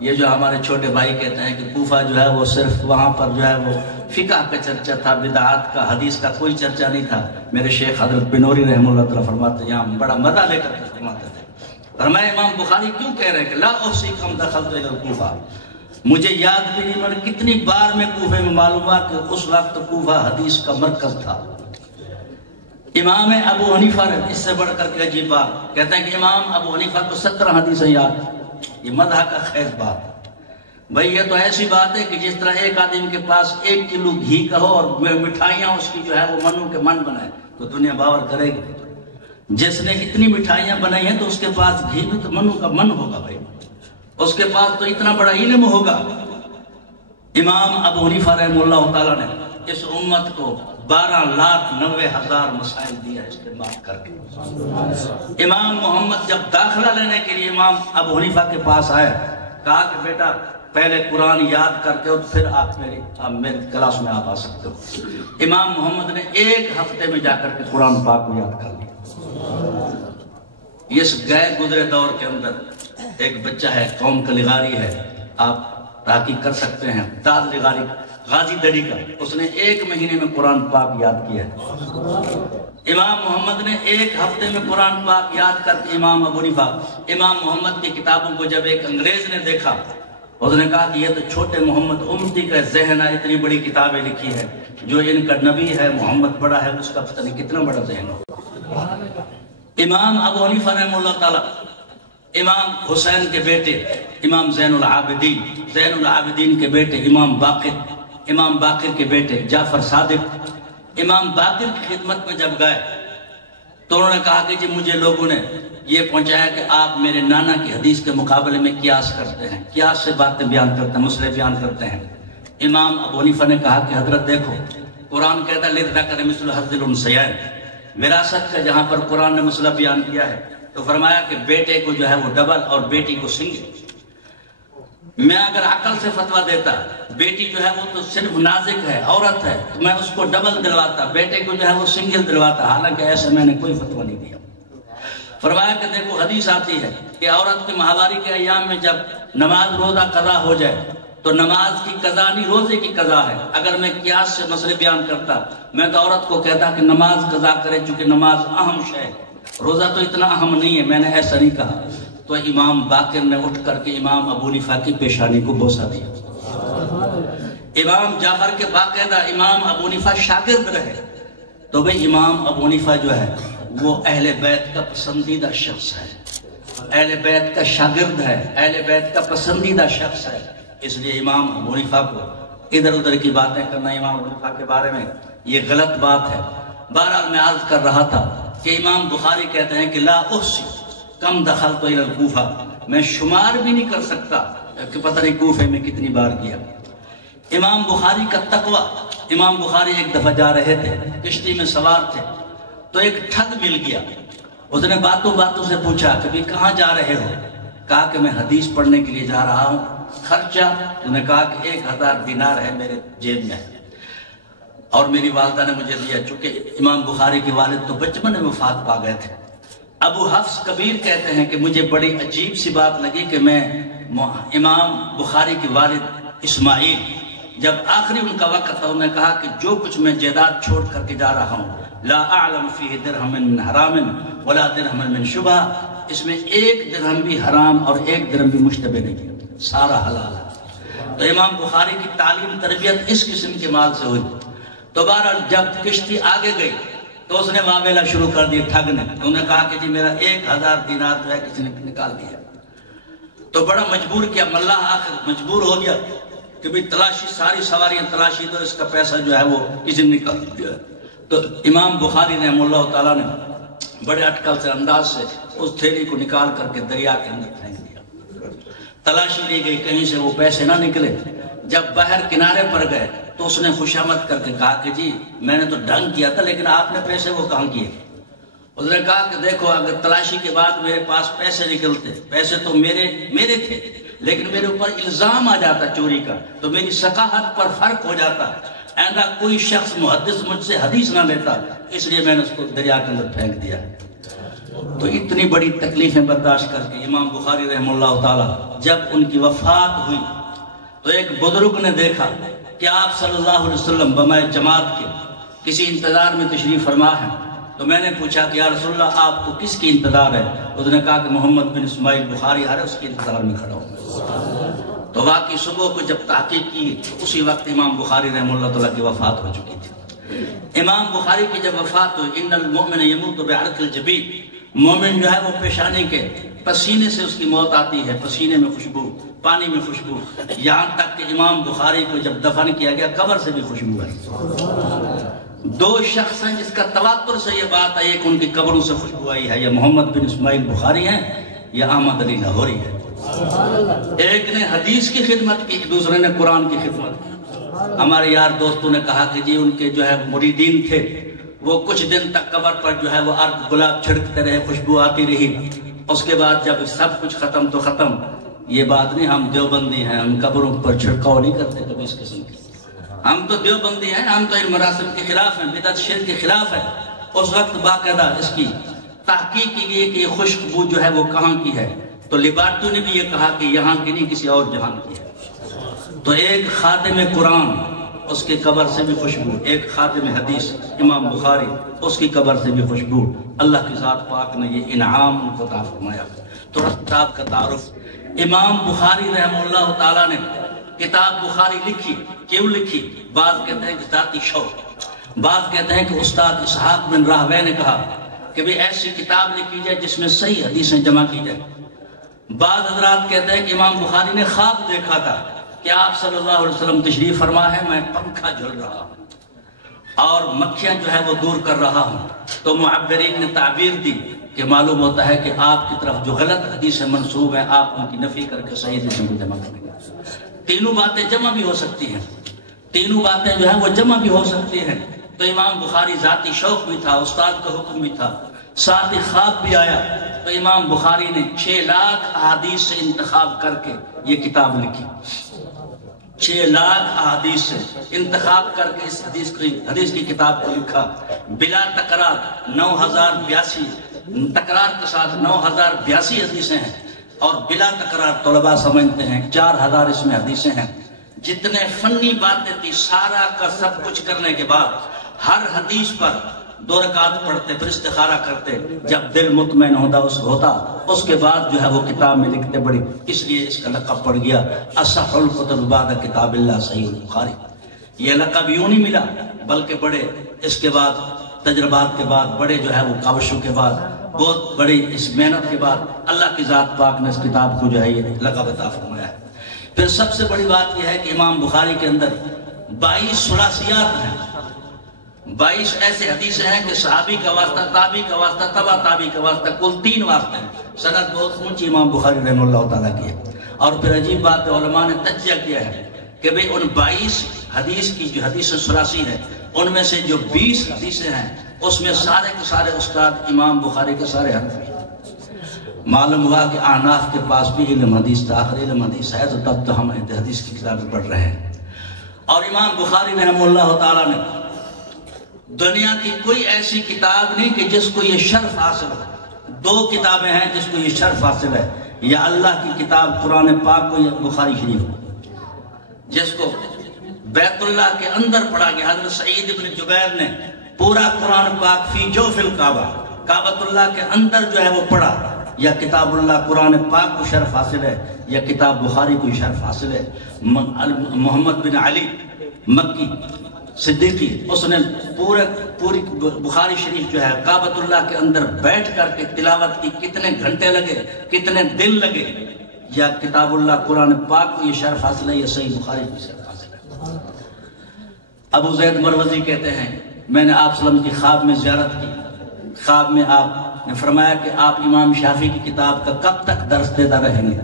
یہ جو ہمارے چھوٹے بھائی کہتے ہیں کہ کوفہ جو ہے وہ صرف وہاں پر جو ہے وہ فقہ کا چرچہ تھا، بدعات کا، حدیث کا کوئی چرچہ نہیں تھا. میرے شیخ حضرت بنوری رحمہ اللہ تعالیٰ فرماتے ہیں، یہاں بڑا مزہ لے کر کے فرماتے تھے. فرمایا امام بخاری کیوں کہہ رہے ہیں کہ لا احصی کم دخلت الی الکوفہ، مجھے یاد بھی نہیں مگر کتنی بار میں کوفے میں معلوم ہوا کہ اس وقت کوفہ حدیث کا مرکز تھا. امام ابو حنیفہ اس سے بڑھ کر کے عجیب بات کہتے ہیں کہ امام ابو حنیفہ کو 17 حدیثیں یاد. یہ مدح کا خیز بات. بھئی یہ تو ایسی بات ہے کہ جس طرح ایک آدمی کے پاس 1 کلو گھی کا ہو اور مٹھائیاں اس کی جو ہے وہ منوں کے من بنائے تو دنیا باور کرے گی. جس نے اتنی مٹھائیاں بنائی ہیں تو اس کے پاس گھی بھی تو منوں کا من ہوگا بھائی، اس کے پاس تو اتنا بڑا علم ہوگا. امام ابو حنیفہ رحمہ اللہ تعالیٰ نے اس امت کو 12,90,000 مسائل دیا استعمال کر کے. امام محمد جب داخلہ لینے کے لیے امام ابو حنیفہ کے پاس آئے، کہا کہ بیٹا پہلے قرآن یاد کر کے پھر آپ میری کلاس میں آپ آ سکتے ہو. امام محمد نے 1 ہفتے میں جا کر کے قرآن پاک کو یاد کر لیا. اس گئے گزرے دور کے اندر ایک بچہ ہے، قوم کا لغاری ہے، آپ تحقیق کر سکتے ہیں، داد لغاری غازی دڑی کا، اس نے 1 مہینے میں قرآن پاک یاد کیا ہے. امام محمد نے 1 ہفتے میں قرآن پاک یاد کر کے امام ابو حنیفہ، امام محمد کی کتابوں کو جب ایک انگریز نے دیکھا، اس نے کہا کہ یہ تو چھوٹے محمد امتی کا ذہن ہے، اتنی بڑی کتابیں لکھی ہے، جو ان کا نبی ہے محمد بڑا ہے اس کا پتہ نہیں کتنا بڑا ذہن ہو. امام ابو حنیفہ رحمہ اللہ تعالیٰ امام حسین کے بیٹے امام زین العابدین کے بیٹے امام باقر کے بیٹے جعفر صادق، امام باقر کی خدمت میں جب گئے تو انہوں نے کہا کہ جی مجھے لوگوں نے یہ پہنچایا کہ آپ میرے نانا کی حدیث کے مقابلے میں قیاس کرتے ہیں، قیاس سے باتیں بیان کرتے ہیں، مسئلے بیان کرتے ہیں. امام ابو حنیفہ نے کہا کہ حضرت دیکھو قرآن کہتا ہے لِلذَّكَرِ مِثْلُ حَظِّ الْأُنثَيَيْنِ، وراثت کا جہاں پر قرآن نے مسئلہ بیان کیا ہے تو فرمایا کہ بیٹے کو جو ہے وہ ڈبل اور بیٹی کو سنگل. میں اگر عقل سے فتویٰ دیتا بیٹی جو ہے وہ تو صرف نازک ہے، عورت ہے، تو میں اس کو ڈبل دلواتا، بیٹے کو جو ہے وہ سنگل دلواتا، حالانکہ ایسے میں نے کوئی فتویٰ نہیں دیا. فرمایا کہ دیکھو حدیث آتی ہے کہ عورت کے ماہواری کے ایام میں جب نماز روزہ قضا ہو جائے تو نماز کی قضا نہیں روزے کی قضا ہے. اگر میں قیاس سے مسئلے بیان کرتا میں تو عورت کو کہتا کہ نماز قضا کرے، چونکہ نماز اہم شے ہے، روزہ تو اتنا اہم نہیں ہے. میں نے ایسا نہیں کہا. تو امام باقر نے اٹھ کر کے امام ابو حنیفہ کی پیشانی کو بوسہ دیا. امام جعفر کے باقاعدہ امام ابو حنیفہ شاگرد رہے. تو بھئی امام ابو حنیفہ جو ہے وہ اہل بیت کا پسندیدہ شخص ہے، اہل بیت کا شاگرد ہے، اہل بیت کا پسندیدہ شخص ہے. اس لیے امام ابو حنیفہ کو ادھر ادھر کی باتیں کرنا امام ابو حنیفہ کے بارے میں یہ غلط بات ہے. بہرحال میں عرض کر رہا تھا کہ امام بخاری کہتے ہیں کہ لا احصی کم دخلت الی الکوفہ، میں شمار بھی نہیں کر سکتا کہ پتہ نہیں کوفے میں کتنی بار کیا. امام بخاری کا تقوی، امام بخاری ایک دفعہ جا رہے تھے، کشتی میں سوار تھے تو ایک ٹھگ مل گیا. اس نے باتوں سے پوچھا کہ کہاں جا رہے ہو؟ کہا کہ میں حدیث پڑھنے کے لیے جا رہا ہوں. خرچہ؟ انہوں نے کہا کہ 1000 دینار ہے میرے جیب میں اور میری والدہ نے مجھے دیا. چونکہ امام بخاری کے والد تو بچپن میں وفات پا گئے تھے. ابو حفص کبیر کہتے ہیں کہ مجھے بڑی عجیب سی بات لگی کہ میں امام بخاری کے والد اسماعیل جب آخری ان کا وقت تھا، انہوں نے کہا کہ جو کچھ میں جائیداد چھوڑ کر کے جا رہا ہوں لا اعلم فیہ درہم من حرام ولا درہم من شبہ، اس میں 1 درہم بھی حرام اور 1 درہم بھی مشتبہ نہیں، سارا حلال ہے. تو امام بخاری کی تعلیم تربیت اس قسم کے مال سے ہوئی. تو بہرحال جب کشتی آگے گئی تو اس نے واویلا شروع کر دی ٹھگ نے. انہوں نے کہا کہ جی میرا 1000 دینار جو ہے کسی نے نکال دیا. تو بڑا مجبور کیا، ملاح آخر مجبور ہو گیا کہ بھئی تلاشی، ساری سواریاں تلاشی، تو اس کا پیسہ جو ہے وہ کسی نے نکال دیا. تو امام بخاری رحمہ اللہ تعالیٰ نے بڑے اٹکل سے انداز سے اس تھیلی کو نکال کر کے دریا کے اندر پھینک دیا. تلاشی لی گئی، کہیں سے وہ پیسے نہ نکلے. جب باہر کنارے پر گئے تو اس نے خوشامد کر کے کہا کہ جی میں نے تو ڈھنگ کیا تھا لیکن آپ نے پیسے وہ کہاں کیے؟ اس نے کہا کہ دیکھو اگر تلاشی کے بعد میرے پاس پیسے نکلتے، پیسے تو میرے تھے لیکن میرے اوپر الزام آ جاتا چوری کا تو میری ثقافت پر فرق ہو جاتا، آئندہ کوئی شخص محدث مجھ سے حدیث نہ لیتا، اس لیے میں نے اس کو دریا کے اندر پھینک دیا. تو اتنی بڑی تکلیفیں برداشت کر کے امام بخاری رحمہ اللہ تعالی جب ان کی وفات ہوئی تو ایک بزرگ نے دیکھا کہ آپ صلی اللہ علیہ وسلم بمائے جماعت کے کسی انتظار میں تشریف فرما ہے. تو میں نے پوچھا کہ یا رسول اللہ آپ کو کس کی انتظار ہے؟ اس نے کہا کہ محمد بن اسماعیل بخاری آ رہے اس کے انتظار میں کھڑا ہوں. تو واقعی صبح کو جب تحقیق کی تو اسی وقت امام بخاری رحمہ اللہ تعالیٰ کی وفات ہو چکی تھی. امام بخاری کی جب وفات ہوئی ان المؤمن یموت بعرق الجبین، مومن جو ہے وہ پیشانی کے پسینے سے اس کی موت آتی ہے، پسینے میں خوشبو، پانی میں خوشبو، یہاں تک کہ امام بخاری کو جب دفن کیا گیا قبر سے بھی خوشبو ہے. دو شخص ہیں جس کا تواتر سے یہ بات آئی کہ ان کی قبروں سے خوشبو آئی ہے، یا محمد بن اسماعیل بخاری ہیں یا احمد علی لاہوری ہے. ایک نے حدیث کی خدمت کی، دوسرے نے قرآن کی خدمت کی. ہمارے یار دوستوں نے کہا کہ جی ان کے جو ہے مریدین تھے وہ کچھ دن تک قبر پر جو ہے وہ عرق گلاب چھڑکتے رہے، خوشبو آتی رہی. اس کے بعد جب سب کچھ ختم تو ختم. یہ بات نہیں، ہم دیوبندی ہیں، ہم قبروں پر چھڑکاؤ نہیں کرتے کبھی اس قسم کی. ہم تو دیوبندی ہیں، ہم تو ان مراسم کے خلاف ہیں، بدعت شرک کے خلاف ہیں. اس وقت باقاعدہ اس کی تحقیق کی گئی کہ یہ خوشبو جو ہے وہ کہاں کی ہے. تو لیبارٹو نے بھی یہ کہا کہ یہاں کی نہیں کسی اور جہان کی ہے. تو ایک خادم قرآن اس کی قبر سے بھی خوشبو، ایک خادم حدیث امام بخاری اس کی قبر سے بھی خوشبو. اللہ کی ذات پاک نے یہ انعام ان کو عطا فرمایا. تو کتاب کا تعارف، امام بخاری رحمہ اللہ تعالیٰ نے کتاب بخاری لکھی. کیوں لکھی؟ بعض کہتے ہیں کہ ذاتی شوق، بعض کہتے ہیں کہ استاد اسحاق بن راہوے نے کہا کہ بھی ایسی کتاب لکھی جائے جس میں صحیح حدیثیں جمع کی جائے. بعض حضرات کہتے ہیں کہ امام بخاری نے خواب دیکھا تھا کہ آپ صلی اللہ علیہ وسلم تشریف فرما ہے، میں پنکھا جھل رہا ہوں اور مکھیاں جو ہے وہ دور کر رہا ہوں. تو معبرین نے تعبیر دی کہ معلوم ہوتا ہے کہ آپ کی طرف جو غلط حدیثیں منسوب ہیں آپ ان کی نفی کر کے صحیح حدیثوں کو جمع کریں گے. تینوں باتیں جمع بھی ہو سکتی ہیں، تینوں باتیں جو ہیں وہ جمع بھی ہو سکتی ہیں. تو امام بخاری ذاتی شوق بھی تھا، استاد کا حکم بھی تھا، ساتھ ہی خواب بھی آیا. تو امام بخاری نے 6 لاکھ احادیث سے انتخاب کر کے یہ کتاب لکھی. 6 لاکھ احادیث سے انتخاب کر کے اس حدیث کی کتاب کو لکھا. بلا تکرار 9082 تکرار کے ساتھ 9082 حدیثیں ہیں، اور بلا تکرار طلباء سمجھتے ہیں 4000 اس میں حدیثیں ہیں. جتنے فنی باتیں تھی سارا کا سب کچھ کرنے کے بعد ہر حدیث پر 2 رکعت پڑھتے، پھر استخارہ کرتے. جب دل مطمئن ہوتا اس کے بعد جو ہے وہ کتاب میں لکھتے. بڑی اس لیے اس کا لقب پڑ گیا اصح الکتب بعد کتاب اللہ صحیح البخاری. یہ لقب یوں نہیں ملا بلکہ بڑے اس کے بعد تجربات کے بعد، بڑے جو ہے وہ کاوشوں کے بعد، بہت بڑی اس محنت کے بعد اللہ کی ذات پاک نے اس کتاب کو جو ہے یہ لقب عطا فرمایا ہے. پھر سب سے بڑی بات یہ ہے کہ امام بخاری کے اندر 22 ثلاثیات ہیں. 22 ایسے حدیثیں ہیں کہ صحابی کا واسطہ، تابعی کا واسطہ، تبع تابعی کا واسطہ، کل 3 واسطے ہیں. سند بہت اونچی امام بخاری رحمہ اللہ تعالیٰ کی ہے. اور پھر عجیب بات ہے، علماء نے تجزیہ کیا ہے کہ بھئی ان 22 حدیث کی جو حدیث ثلاثی ہے ان میں سے جو 20 حدیثیں ہیں اس میں سارے کے سارے استاد امام بخاری کے سارے حنفی. معلوم ہوا کہ احناف کے پاس بھی علم حدیث تھا، آخر علم حدیث ہے تو تب تو ہم حدیث کی کتابیں پڑھ رہے ہیں. اور امام بخاری رحمہ اللہ تعالیٰ نے دنیا کی کوئی ایسی کتاب نہیں کہ جس کو یہ شرف حاصل ہو. 2 کتابیں ہیں جس کو یہ شرف حاصل ہے، یا اللہ کی کتاب قرآن پاک کو، یا بخاری شریف کو، جس کو بیت اللہ کے اندر پڑھا گیا. حضرت سعید بن جبیر نے پورا قرآن پاک فی جوف الکعبہ، کعبۃ اللہ کے اندر جو ہے وہ پڑھا. یا کتاب اللہ قرآن پاک کو شرف حاصل ہے، یا کتاب بخاری کو شرف حاصل ہے. محمد بن علی مکی صدیقی اس نے پوری بخاری شریف جو ہے کعبۃ اللہ کے اندر بیٹھ کر کے تلاوت کی. کتنے گھنٹے لگے، کتنے دن لگے. یا کتاب اللہ قرآن پاک کو یہ شرف حاصل ہے، یا صحیح بخاری کو شرف حاصل ہے. ابو زید مروزی کہتے ہیں میں نے آپ صلی اللہ علیہ وسلم کی خواب میں زیارت کی. خواب میں آپ نے فرمایا کہ آپ امام شافعی کی کتاب کا کب تک درس دیتا رہیں گے،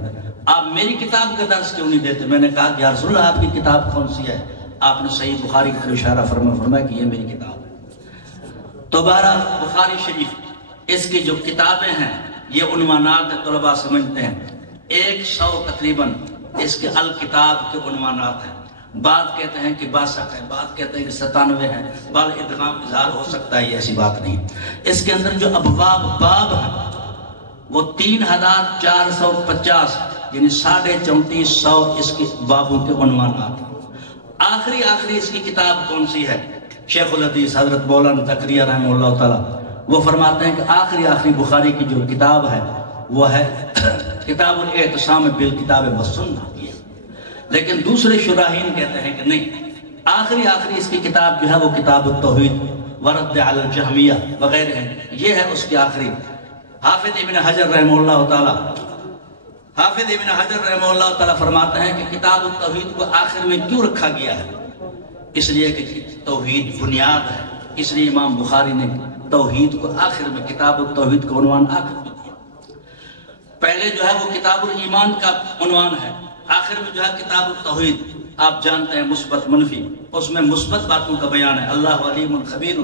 آپ میری کتاب کا درس کیوں نہیں دیتے؟ میں نے کہا کہ یا رسول اللہ آپ کی کتاب کون سی ہے؟ آپ نے صحیح بخاری کی اشارہ فرمایا کہ یہ میری کتاب ہے. تو بہرحال بخاری شریف اس کی جو کتابیں ہیں یہ عنوانات طلباء سمجھتے ہیں 100 تقریباً اس کے الکتاب کے عنوانات ہیں. بعض کہتے ہیں کہ 62 ہے، بعض کہتے ہیں کہ 97 ہے، بعض ادغام اظہار ہو سکتا ہے. یہ ایسی بات نہیں. اس کے اندر جو ابواب باب ہیں وہ 3450 یعنی 3450 اس کے بابوں کے عنوانات. آخری اس کی کتاب کون سی ہے؟ شیخ الحدیث حضرت مولانا زکریا رحمہ اللہ تعالیٰ وہ فرماتے ہیں کہ آخری بخاری کی جو کتاب ہے وہ ہے کتاب الاعتصام بالکتاب والسنہ. لیکن دوسرے شراحین کہتے ہیں کہ نہیں، آخری اس کی کتاب جو ہے وہ کتاب التوحید ورد علی الجہمیہ وغیرہ ہے، یہ ہے اس کی آخری. حافظ ابن حجر رحمہ اللہ تعالیٰ فرماتے ہیں کہ کتاب التوحید کو آخر میں کیوں رکھا گیا ہے؟ اس لیے کہ توحید بنیاد ہے، اس لیے امام بخاری نے توحید کو آخر میں کتاب التوحید کا عنوان آخر میں دیا. پہلے جو ہے وہ کتاب الایمان کا عنوان ہے، آخر میں جو ہے کتاب التوحید. آپ جانتے ہیں مثبت منفی، اس میں مثبت باتوں کا بیان ہے، اللہ علیم خبیر.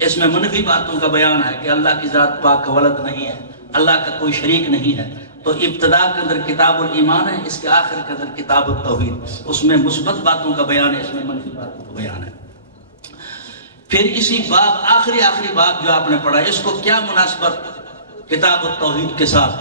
اس میں منفی باتوں کا بیان ہے کہ اللہ کی ذات پاک ولد نہیں ہے، اللہ کا کوئی شریک نہیں ہے. تو ابتدا کے اندر کتاب الایمان ہے، اس کے آخر کے اندر کتاب التوحید. اس میں مثبت باتوں کا بیان ہے، اس میں منفی باتوں کا بیان ہے. پھر اسی باب آخری باب جو آپ نے پڑھا، اس کو کیا مناسبت کتاب التوحید کے ساتھ؟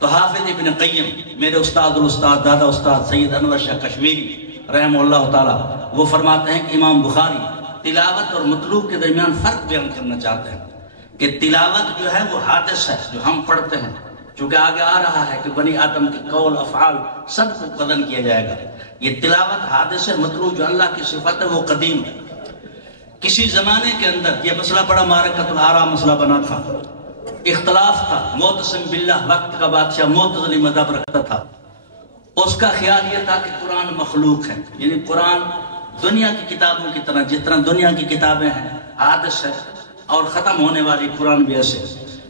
تو حافظ ابن قیم میرے استاد دادا استاد سید انور شاہ کشمیری رحمہ اللہ تعالیٰ وہ فرماتے ہیں کہ امام بخاری تلاوت اور مطلوب کے درمیان فرق بیان کرنا چاہتے ہیں کہ تلاوت جو ہے وہ حادث ہے جو ہم پڑھتے ہیں، چونکہ آگے آ رہا ہے کہ بنی آدم کے قول افعال سب کو قدم کیا جائے گا. یہ تلاوت حادث ہے، مطلوب جو اللہ کی صفت ہے وہ قدیم ہے. کسی زمانے کے اندر یہ مسئلہ بڑا معرکۃ الآراء مسئلہ بنا تھا، اختلاف تھا. معتصم باللہ وقت کا بادشاہ معتزلی مذہب رکھتا تھا، اس کا خیال یہ تھا کہ قرآن مخلوق ہے، یعنی قرآن دنیا کی کتابوں کی طرح، جس طرح دنیا کی کتابیں ہیں حادث ہے اور ختم ہونے والی، قرآن بھی ایسے.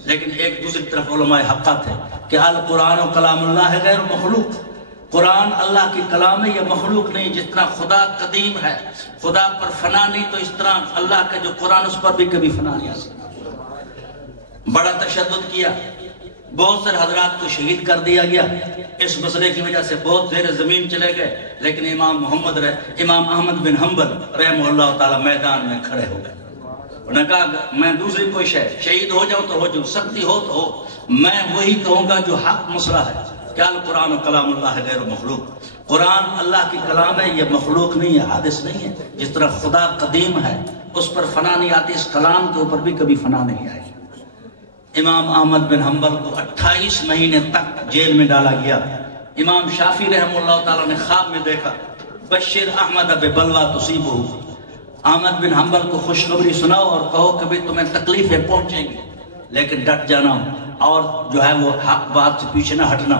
لیکن ایک دوسری طرف علماء حقہ تھے کہ القرآن و کلام اللہ غیر مخلوق، قرآن اللہ کی کلام ہے، یہ مخلوق نہیں. جس طرح خدا قدیم ہے، خدا پر فنا نہیں، تو اس طرح اللہ کا جو قرآن اس پر بھی کبھی فنا نہیں آ سکتا. بڑا تشدد کیا، بہت سے حضرات کو شہید کر دیا گیا. اس مسئلے کی وجہ سے بہت زیر زمین چلے گئے. لیکن امام احمد بن حنبل رحمہ اللہ تعالیٰ میدان میں کھڑے ہو گئے. انہوں نے کہا میں دوسری کوئی شہید ہو جاؤں تو ہو جاؤں، سختی ہو تو ہو، میں وہی کہوں گا جو حق مسئلہ ہے کہ القرآن و کلام اللہ غیر مخلوق. قرآن اللہ کی کلام ہے، یہ مخلوق نہیں ہے، حادث نہیں ہے. جس طرح خدا قدیم ہے، اس پر فنا نہیں آتی، اس کلام کے اوپر بھی کبھی فنا نہیں آئی. امام احمد بن حنبل کو 28 مہینے تک جیل میں ڈالا گیا. امام شافعی رحمہ اللہ تعالیٰ نے خواب میں دیکھا بشر احمد ببلوى تصیبہ، احمد بن حنبل کو خوشخبری سناؤ اور کہو کبھی تمہیں تکلیفیں پہنچیں گی لیکن ڈٹ جانا اور جو ہے وہ حق بات سے پیچھے نہ ہٹنا.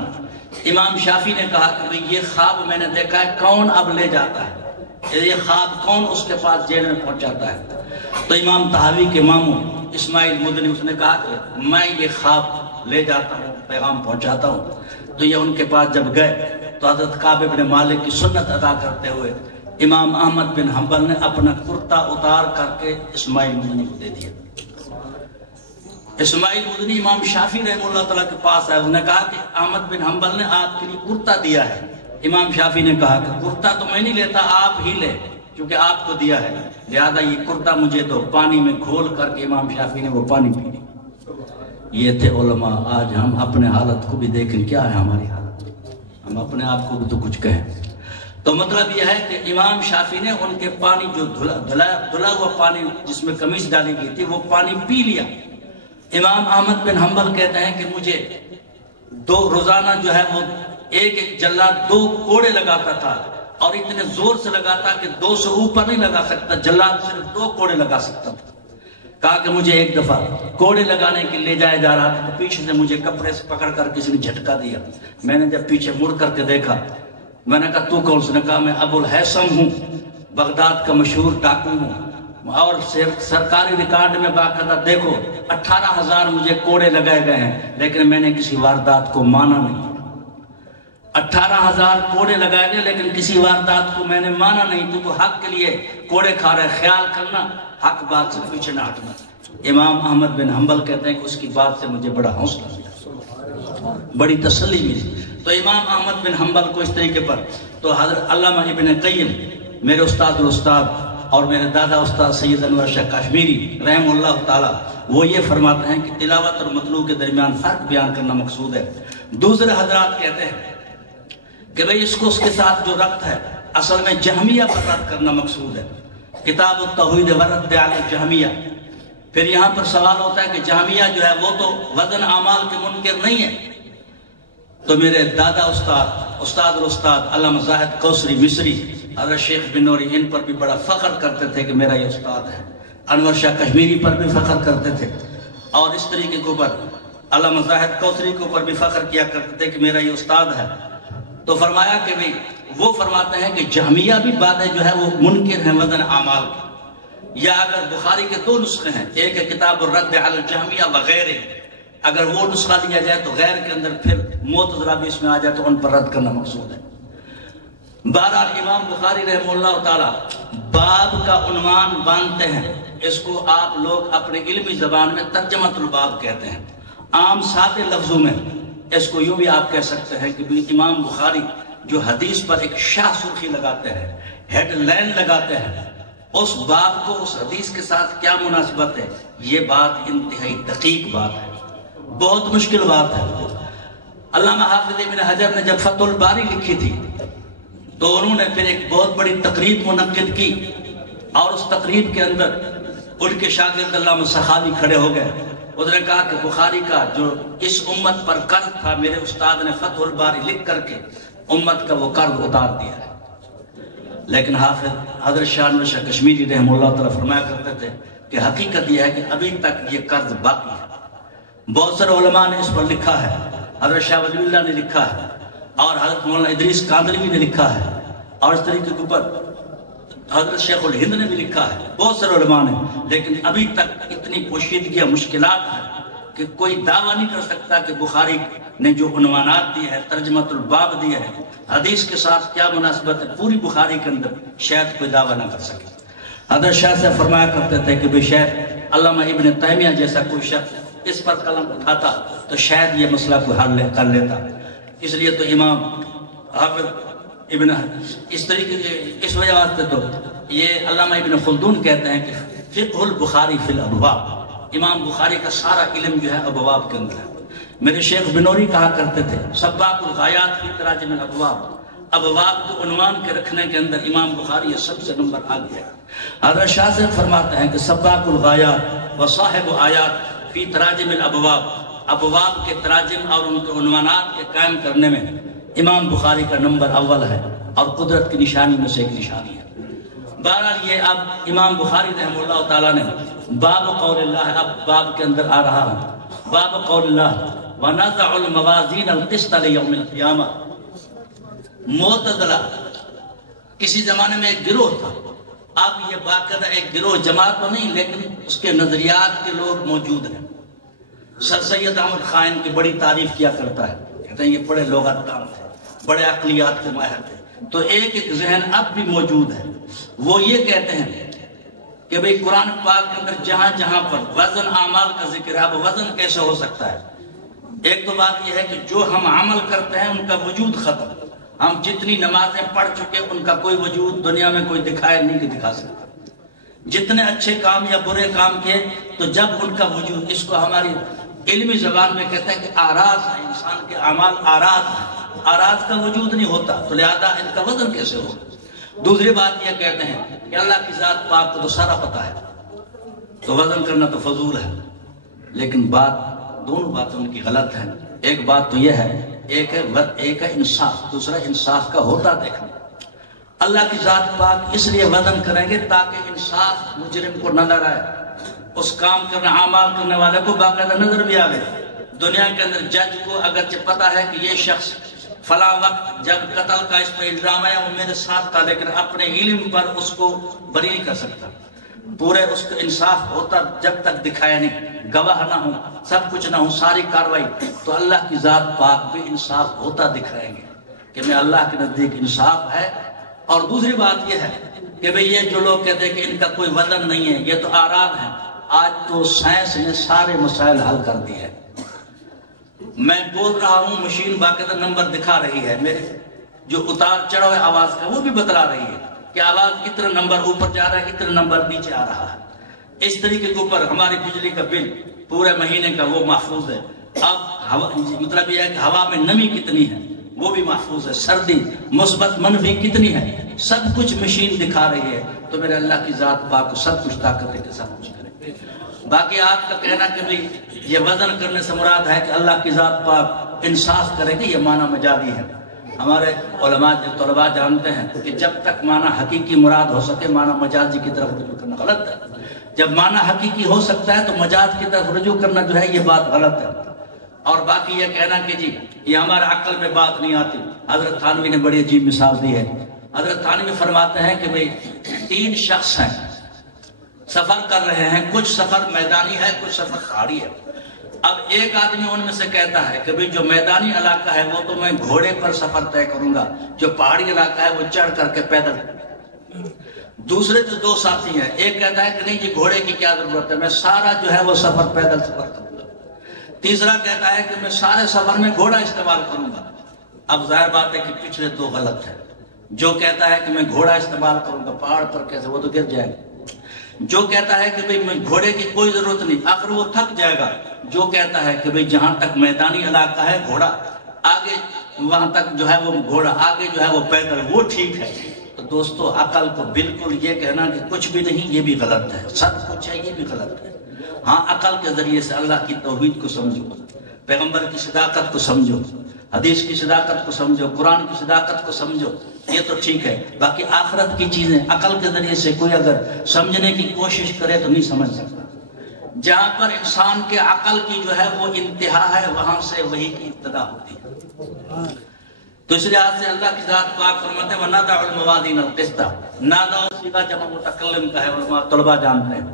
امام شافعی نے کہا کہ یہ خواب میں نے دیکھا ہے، کون اب لے جاتا ہے یہ خواب، کون اس کے پاس جیل میں پہنچاتا ہے؟ تو امام طحاوی کے ماموں اسماعیل مدنی اس نے کہا کہ میں یہ خواب لے جاتا ہوں، پیغام پہنچاتا ہوں. تو یہ ان کے پاس جب گئے تو حضرت کعب بن مالک کی سنت ادا کرتے ہوئے امام احمد بن حنبل نے اپنا کرتا اتار کر کے اسماعیل مدنی کو دے دیا. اسماعیل مدنی امام شافعی رحمہ اللہ تعالیٰ کے پاس آئے، انہوں نے کہا کہ احمد بن حنبل نے آپ کے لیے کرتا دیا ہے. امام شافعی نے کہا کہ کرتا تو میں نہیں لیتا، آپ ہی لے، کیونکہ آپ کو دیا ہے، لہذا یہ کرتا مجھے دو. پانی میں گھول کر کے امام شافعی نے وہ پانی پی لی. یہ تھے علماء. آج ہم اپنے حالت کو بھی دیکھیں، کیا ہے ہماری حالت، ہم اپنے آپ کو بھی تو کچھ کہیں. تو مطلب یہ ہے کہ امام شافعی نے ان کے پانی جو دھلا ہوا پانی جس میں قمیص ڈالی گئی تھی وہ پانی پی لیا. امام احمد بن حنبل کہتے ہیں کہ مجھے روزانہ جو ہے وہ ایک جلاد 2 کوڑے لگاتا تھا اور اتنے زور سے لگاتا کہ 2 سے اوپر نہیں لگا سکتا، جلاد صرف 2 کوڑے لگا سکتا تھا. کہا کہ مجھے ایک دفعہ کوڑے لگانے کے لے جایا جا رہا تھا تو پیچھے سے مجھے کپڑے سے پکڑ کر کسی نے جھٹکا دیا. میں نے جب پیچھے مڑ کر کے دیکھا، میں نے کہا تو کون؟ اس نے کہا میں ابو الحیثم ہوں، بغداد کا مشہور ڈاکو ہوں، اور سرکاری ریکارڈ میں باقاعدہ دیکھو 18,000 مجھے کوڑے لگائے گئے ہیں لیکن میں نے کسی واردات کو مانا نہیں. 18,000 کوڑے لگائے گئے لیکن کسی واردات کو میں نے مانا نہیں. تو حق کے لیے کوڑے کھا رہے، خیال کرنا، حق بات سے پیچھے نہ ہٹنا. امام احمد بن حنبل کہتے ہیں کہ اس کی بات سے مجھے بڑا حوصلہ ملا، بڑی تسلی ملی. تو امام احمد بن حنبل کو اس طریقے پر تو حضرت علامہ ابن قیم میرے استاد اور میرے دادا استاد سید انور شاہ کشمیری رحم اللہ تعالیٰ وہ یہ فرماتے ہیں کہ تلاوت اور مطلوع کے درمیان فرق بیان کرنا مقصود ہے۔ دوسرے حضرات کہتے ہیں کہ بھئی اس کو اس کے ساتھ جو ربط ہے اصل میں جہمیہ پر رد کرنا مقصود ہے، کتاب التوحید ورد علی الجہمیہ۔ پھر یہاں پر سوال ہوتا ہے کہ جہمیہ جو ہے وہ تو وزن اعمال کے منکر نہیں ہے، تو میرے دادا استاد اور استاد علامہ زاہد کوثری مصری، حضرت شیخ بنوری، ان پر بھی بڑا فخر کرتے تھے کہ میرا یہ استاد ہے، انور شاہ کشمیری پر بھی فخر کرتے تھے، اور اس طریقے کے اوپر علامہ زاہد کوثری کے اوپر بھی فخر کیا کرتے تھے کہ میرا یہ استاد ہے۔ تو فرمایا کہ بھئی وہ فرماتے ہیں کہ جہمیہ بھی باتیں جو ہے وہ منکر ہیں وزن اعمال کی، یا اگر بخاری کے دو نسخے ہیں، ایک ہے کتاب الرد علی الجہمیہ وغیرہ، اگر وہ نسخہ لیا جائے تو غیر کے اندر پھر معتزلہ بھی اس میں آ جائے تو ان پر رد کرنا مقصود ہے۔ بہرحال امام بخاری رحمہ اللہ تعالی باب کا عنوان باندھتے ہیں، اس کو آپ لوگ اپنے علمی زبان میں ترجمۃ الباب کہتے ہیں، عام سادے لفظوں میں اس کو یوں بھی آپ کہہ سکتے ہیں کہ امام بخاری جو حدیث پر ایک شاہ سرخی لگاتے ہیں، ہیڈ لائن لگاتے ہیں، اس باب کو اس حدیث کے ساتھ کیا مناسبت ہے، یہ بات انتہائی دقیق بات ہے، بہت مشکل بات ہے۔ علامہ حافظ ابن حجر نے جب فتح الباری لکھی تھی تو انہوں نے پھر ایک بہت بڑی تقریب منعقد کی، اور اس تقریب کے اندر ان کے شاگرد علامہ سخاوی کھڑے ہو گئے۔ انہوں نے کہا کہ بخاری کا جو اس امت پر قرض تھا، میرے استاد نے فتح الباری لکھ کر کے امت کا وہ قرض اتار دیا ہے۔ لیکن حافظ حضرت شاہ انور شاہ کشمیری رحمہ اللہ تعالیٰ فرمایا کرتے تھے کہ حقیقت یہ ہے کہ ابھی تک یہ قرض باقی ہے۔ بہت سارے علماء نے اس پر لکھا ہے، حضرت شاہ ولی اللہ نے لکھا ہے، اور حضرت مولانا ادریس کاندلوی نے لکھا ہے، اور اس طریقے کے اوپر حضرت شیخ الہند نے بھی لکھا ہے، بہت سارے علماء نے، لیکن ابھی تک اتنی پوشیدگی مشکلات ہیں کہ کوئی دعویٰ نہیں کر سکتا کہ بخاری نے جو عنوانات دی ہے، ترجمۃ الباب دی ہے، حدیث کے ساتھ کیا مناسبت ہے، پوری بخاری کے اندر شاید کوئی دعویٰ نہ کر سکے۔ حضرت شاہ سے فرمایا کرتے تھے کہ بے شاید علامہ ابن تیمیہ جیسا کوئی شخص اس پر قلم اٹھاتا تو شاید یہ مسئلہ کو حل کر لیتا۔ اس لیے تو امام حافظ ابن اس طریقے اس وجہ سے تو یہ علامہ ابن خلدون کہتے ہیں کہ فقہ البخاری فی الابواب، امام بخاری کا سارا علم جو ہے ابواب کے اندر ہے۔ میرے شیخ بنوری کہا کرتے تھے سباق الغایات فی تراجم الابواب، ابواب کو عنوان کے رکھنے کے اندر امام بخاری سب سے نمبر آ گیا۔ حضرت شاہ سے فرماتے ہیں کہ سباق الغایات و صاحب آیات فی تراجم الابواب، ابواب کے تراجم اور ان کے عنوانات کے قائم کرنے میں امام بخاری کا نمبر اول ہے، اور قدرت کی نشانی میں سے ایک نشانی ہے۔ بہرحال یہ اب امام بخاری رحمہ اللہ تعالیٰ نے باب قول اللہ، اب باب کے اندر آ رہا ہوں، باب قول اللہ وَنَزَعُ الْمَوَازِينَ الْقِسْطَ لِيَوْمِ الْقِيَامَةِ۔ معتزلہ کسی زمانے میں ایک گروہ تھا، اب یہ باقاعدہ ایک گروہ جماعت تو نہیں لیکن اس کے نظریات کے لوگ موجود ہیں۔ سر سید احمد خان کی بڑی تعریف کیا کرتا ہے، کہتے ہیں یہ بڑے لغت دان تھے، بڑے عقلیات کے ماہر تھے۔ تو ایک ذہن اب بھی موجود ہے، وہ یہ کہتے ہیں کہ بھئی قرآن پاک کے اندر جہاں جہاں پر وزن اعمال کا ذکر ہے، اب وزن کیسے ہو سکتا ہے؟ ایک تو بات یہ ہے کہ جو ہم عمل کرتے ہیں ان کا وجود ختم، ہم جتنی نمازیں پڑھ چکے ان کا کوئی وجود دنیا میں کوئی دکھائے نہیں کہ دکھا سکتا، جتنے اچھے کام یا برے کام کیے تو جب ان کا وجود، اس کو ہماری علمی زبان میں کہتے ہیں کہ آراز ہے، انسان کے اعمال آراز ہیں، آراز کا وجود نہیں ہوتا تو لہذا ان کا وزن کیسے ہو۔ دوسری بات یہ کہتے ہیں کہ اللہ کی ذات پاک کو تو سارا پتہ ہے تو وزن کرنا تو فضول ہے، لیکن بات دونوں باتیں ان کی غلط ہیں۔ ایک بات تو یہ ہے، ایک ہے انصاف، دوسرا انصاف کا ہوتا دیکھنا۔ اللہ کی ذات پاک اس لیے وزن کریں گے تاکہ انصاف مجرم کو نظر آئے، اس کام کرنے اعمال کرنے والے کو باقاعدہ نظر بھی آئے۔ دنیا کے اندر جج کو اگرچہ پتا ہے کہ یہ شخص فلاں وقت جب قتل کا اس پر الزام ہے وہ میرے ساتھ تھا، لیکن اپنے علم پر اس کو بری نہیں کر سکتا، پورے اس کو انصاف ہوتا جب تک دکھایا نہیں، گواہ نہ ہو، سب کچھ نہ ہو، ساری کاروائی، تو اللہ کی ذات پاک بھی انصاف ہوتا دکھائیں گے کہ میں اللہ کے نزدیک انصاف ہے۔ اور دوسری بات یہ ہے کہ بھئی یہ جو لوگ کہتے ہیں کہ ان کا کوئی وزن نہیں ہے، یہ تو آرام ہے، آج تو سائنس نے سارے مسائل حل کر دیے ہیں۔ میں بول رہا ہوں، مشین باقاعدہ نمبر دکھا رہی ہے، میرے جو اتار چڑھاؤ ہے آواز کا وہ بھی بتلا رہی ہے کہ آواز کتنا نمبر اوپر جا رہا ہے، کتنا نمبر نیچے آ رہا ہے۔ اس طریقے کے اوپر ہماری بجلی کا بل پورے مہینے کا وہ محفوظ ہے. اب مطلب یہ ہے کہ ہوا میں نمی کتنی ہے وہ بھی محفوظ ہے، سردی مثبت منفی کتنی ہے سب کچھ مشین دکھا رہی ہے. تو میرے اللہ کی ذات پاک کو سب کچھ طاقت ہے کہ سب کچھ کرے. باقی آپ کا کہنا کہ بھئی یہ وزن کرنے سے مراد ہے کہ اللہ کی ذات پاک انصاف کرے گی، یہ معنی مجازی ہے. ہمارے علماء طلباء جانتے ہیں کہ جب تک معنی حقیقی مراد ہو سکے معنی مجازی کی طرف رجوع کرنا غلط ہے. جب معنی حقیقی ہو سکتا ہے تو مجاز کی طرف رجوع کرنا جو ہے یہ بات غلط ہے. اور باقی یہ کہنا کہ جی یہ ہمارے عقل میں بات نہیں آتی. حضرت تھانوی نے بڑی عجیب مثال دی ہے. حضرت تھانوی فرماتے ہیں کہ بھئی 3 شخص ہیں، سفر کر رہے ہیں، کچھ سفر میدانی ہے کچھ سفر پہاڑی ہے. اب ایک آدمی ان میں سے کہتا ہے کہ بھئی جو میدانی علاقہ ہے وہ تو میں گھوڑے پر سفر طے کروں گا، جو پہاڑی علاقہ ہے وہ چڑھ کر کے پیدل. دوسرے جو 2 ساتھی ہیں، ایک کہتا ہے کہ نہیں جی گھوڑے کی کیا ضرورت ہے، میں سارا جو ہے وہ سفر پیدل سفر کروں گا. تیسرا کہتا ہے کہ میں سارے سفر میں گھوڑا استعمال کروں گا. اب ظاہر بات ہے کہ پچھلے 2 غلط ہیں. جو کہتا ہے کہ میں گھوڑا استعمال کروں گا پہاڑ پر کیسے، وہ تو گر جائے گا. جو کہتا ہے کہ بھئی میں گھوڑے کی کوئی ضرورت نہیں، آخر وہ تھک جائے گا. جو کہتا ہے کہ بھئی جہاں تک میدانی علاقہ ہے گھوڑا، آگے وہاں تک جو ہے وہ گھوڑا، آگے جو ہے وہ پیدل، وہ ٹھیک ہے. تو دوستو عقل کو بالکل یہ کہنا کہ کچھ بھی نہیں یہ بھی غلط ہے، سب کچھ ہے یہ بھی غلط ہے. ہاں عقل کے ذریعے سے اللہ کی توحید کو سمجھو، پیغمبر کی صداقت کو سمجھو، حدیث کی صداقت کو سمجھو، قرآن کی صداقت کو سمجھو، یہ تو ٹھیک ہے. باقی آخرت کی چیزیں عقل کے ذریعے سے کوئی اگر سمجھنے کی کوشش کرے تو نہیں سمجھ سکتا. جہاں پر انسان کے عقل کی جو ہے وہ انتہا ہے وہاں سے وہی کی ابتدا ہوتی ہے. تو اس لحاظ سے اللہ کی ذات پاک فرماتے ہیں وَنَضَعُ الْمَوَازِينَ الْقِسْطَ. نادا صیغہ جمع متکلم کا ہے، علماء طلباء جانتے ہیں.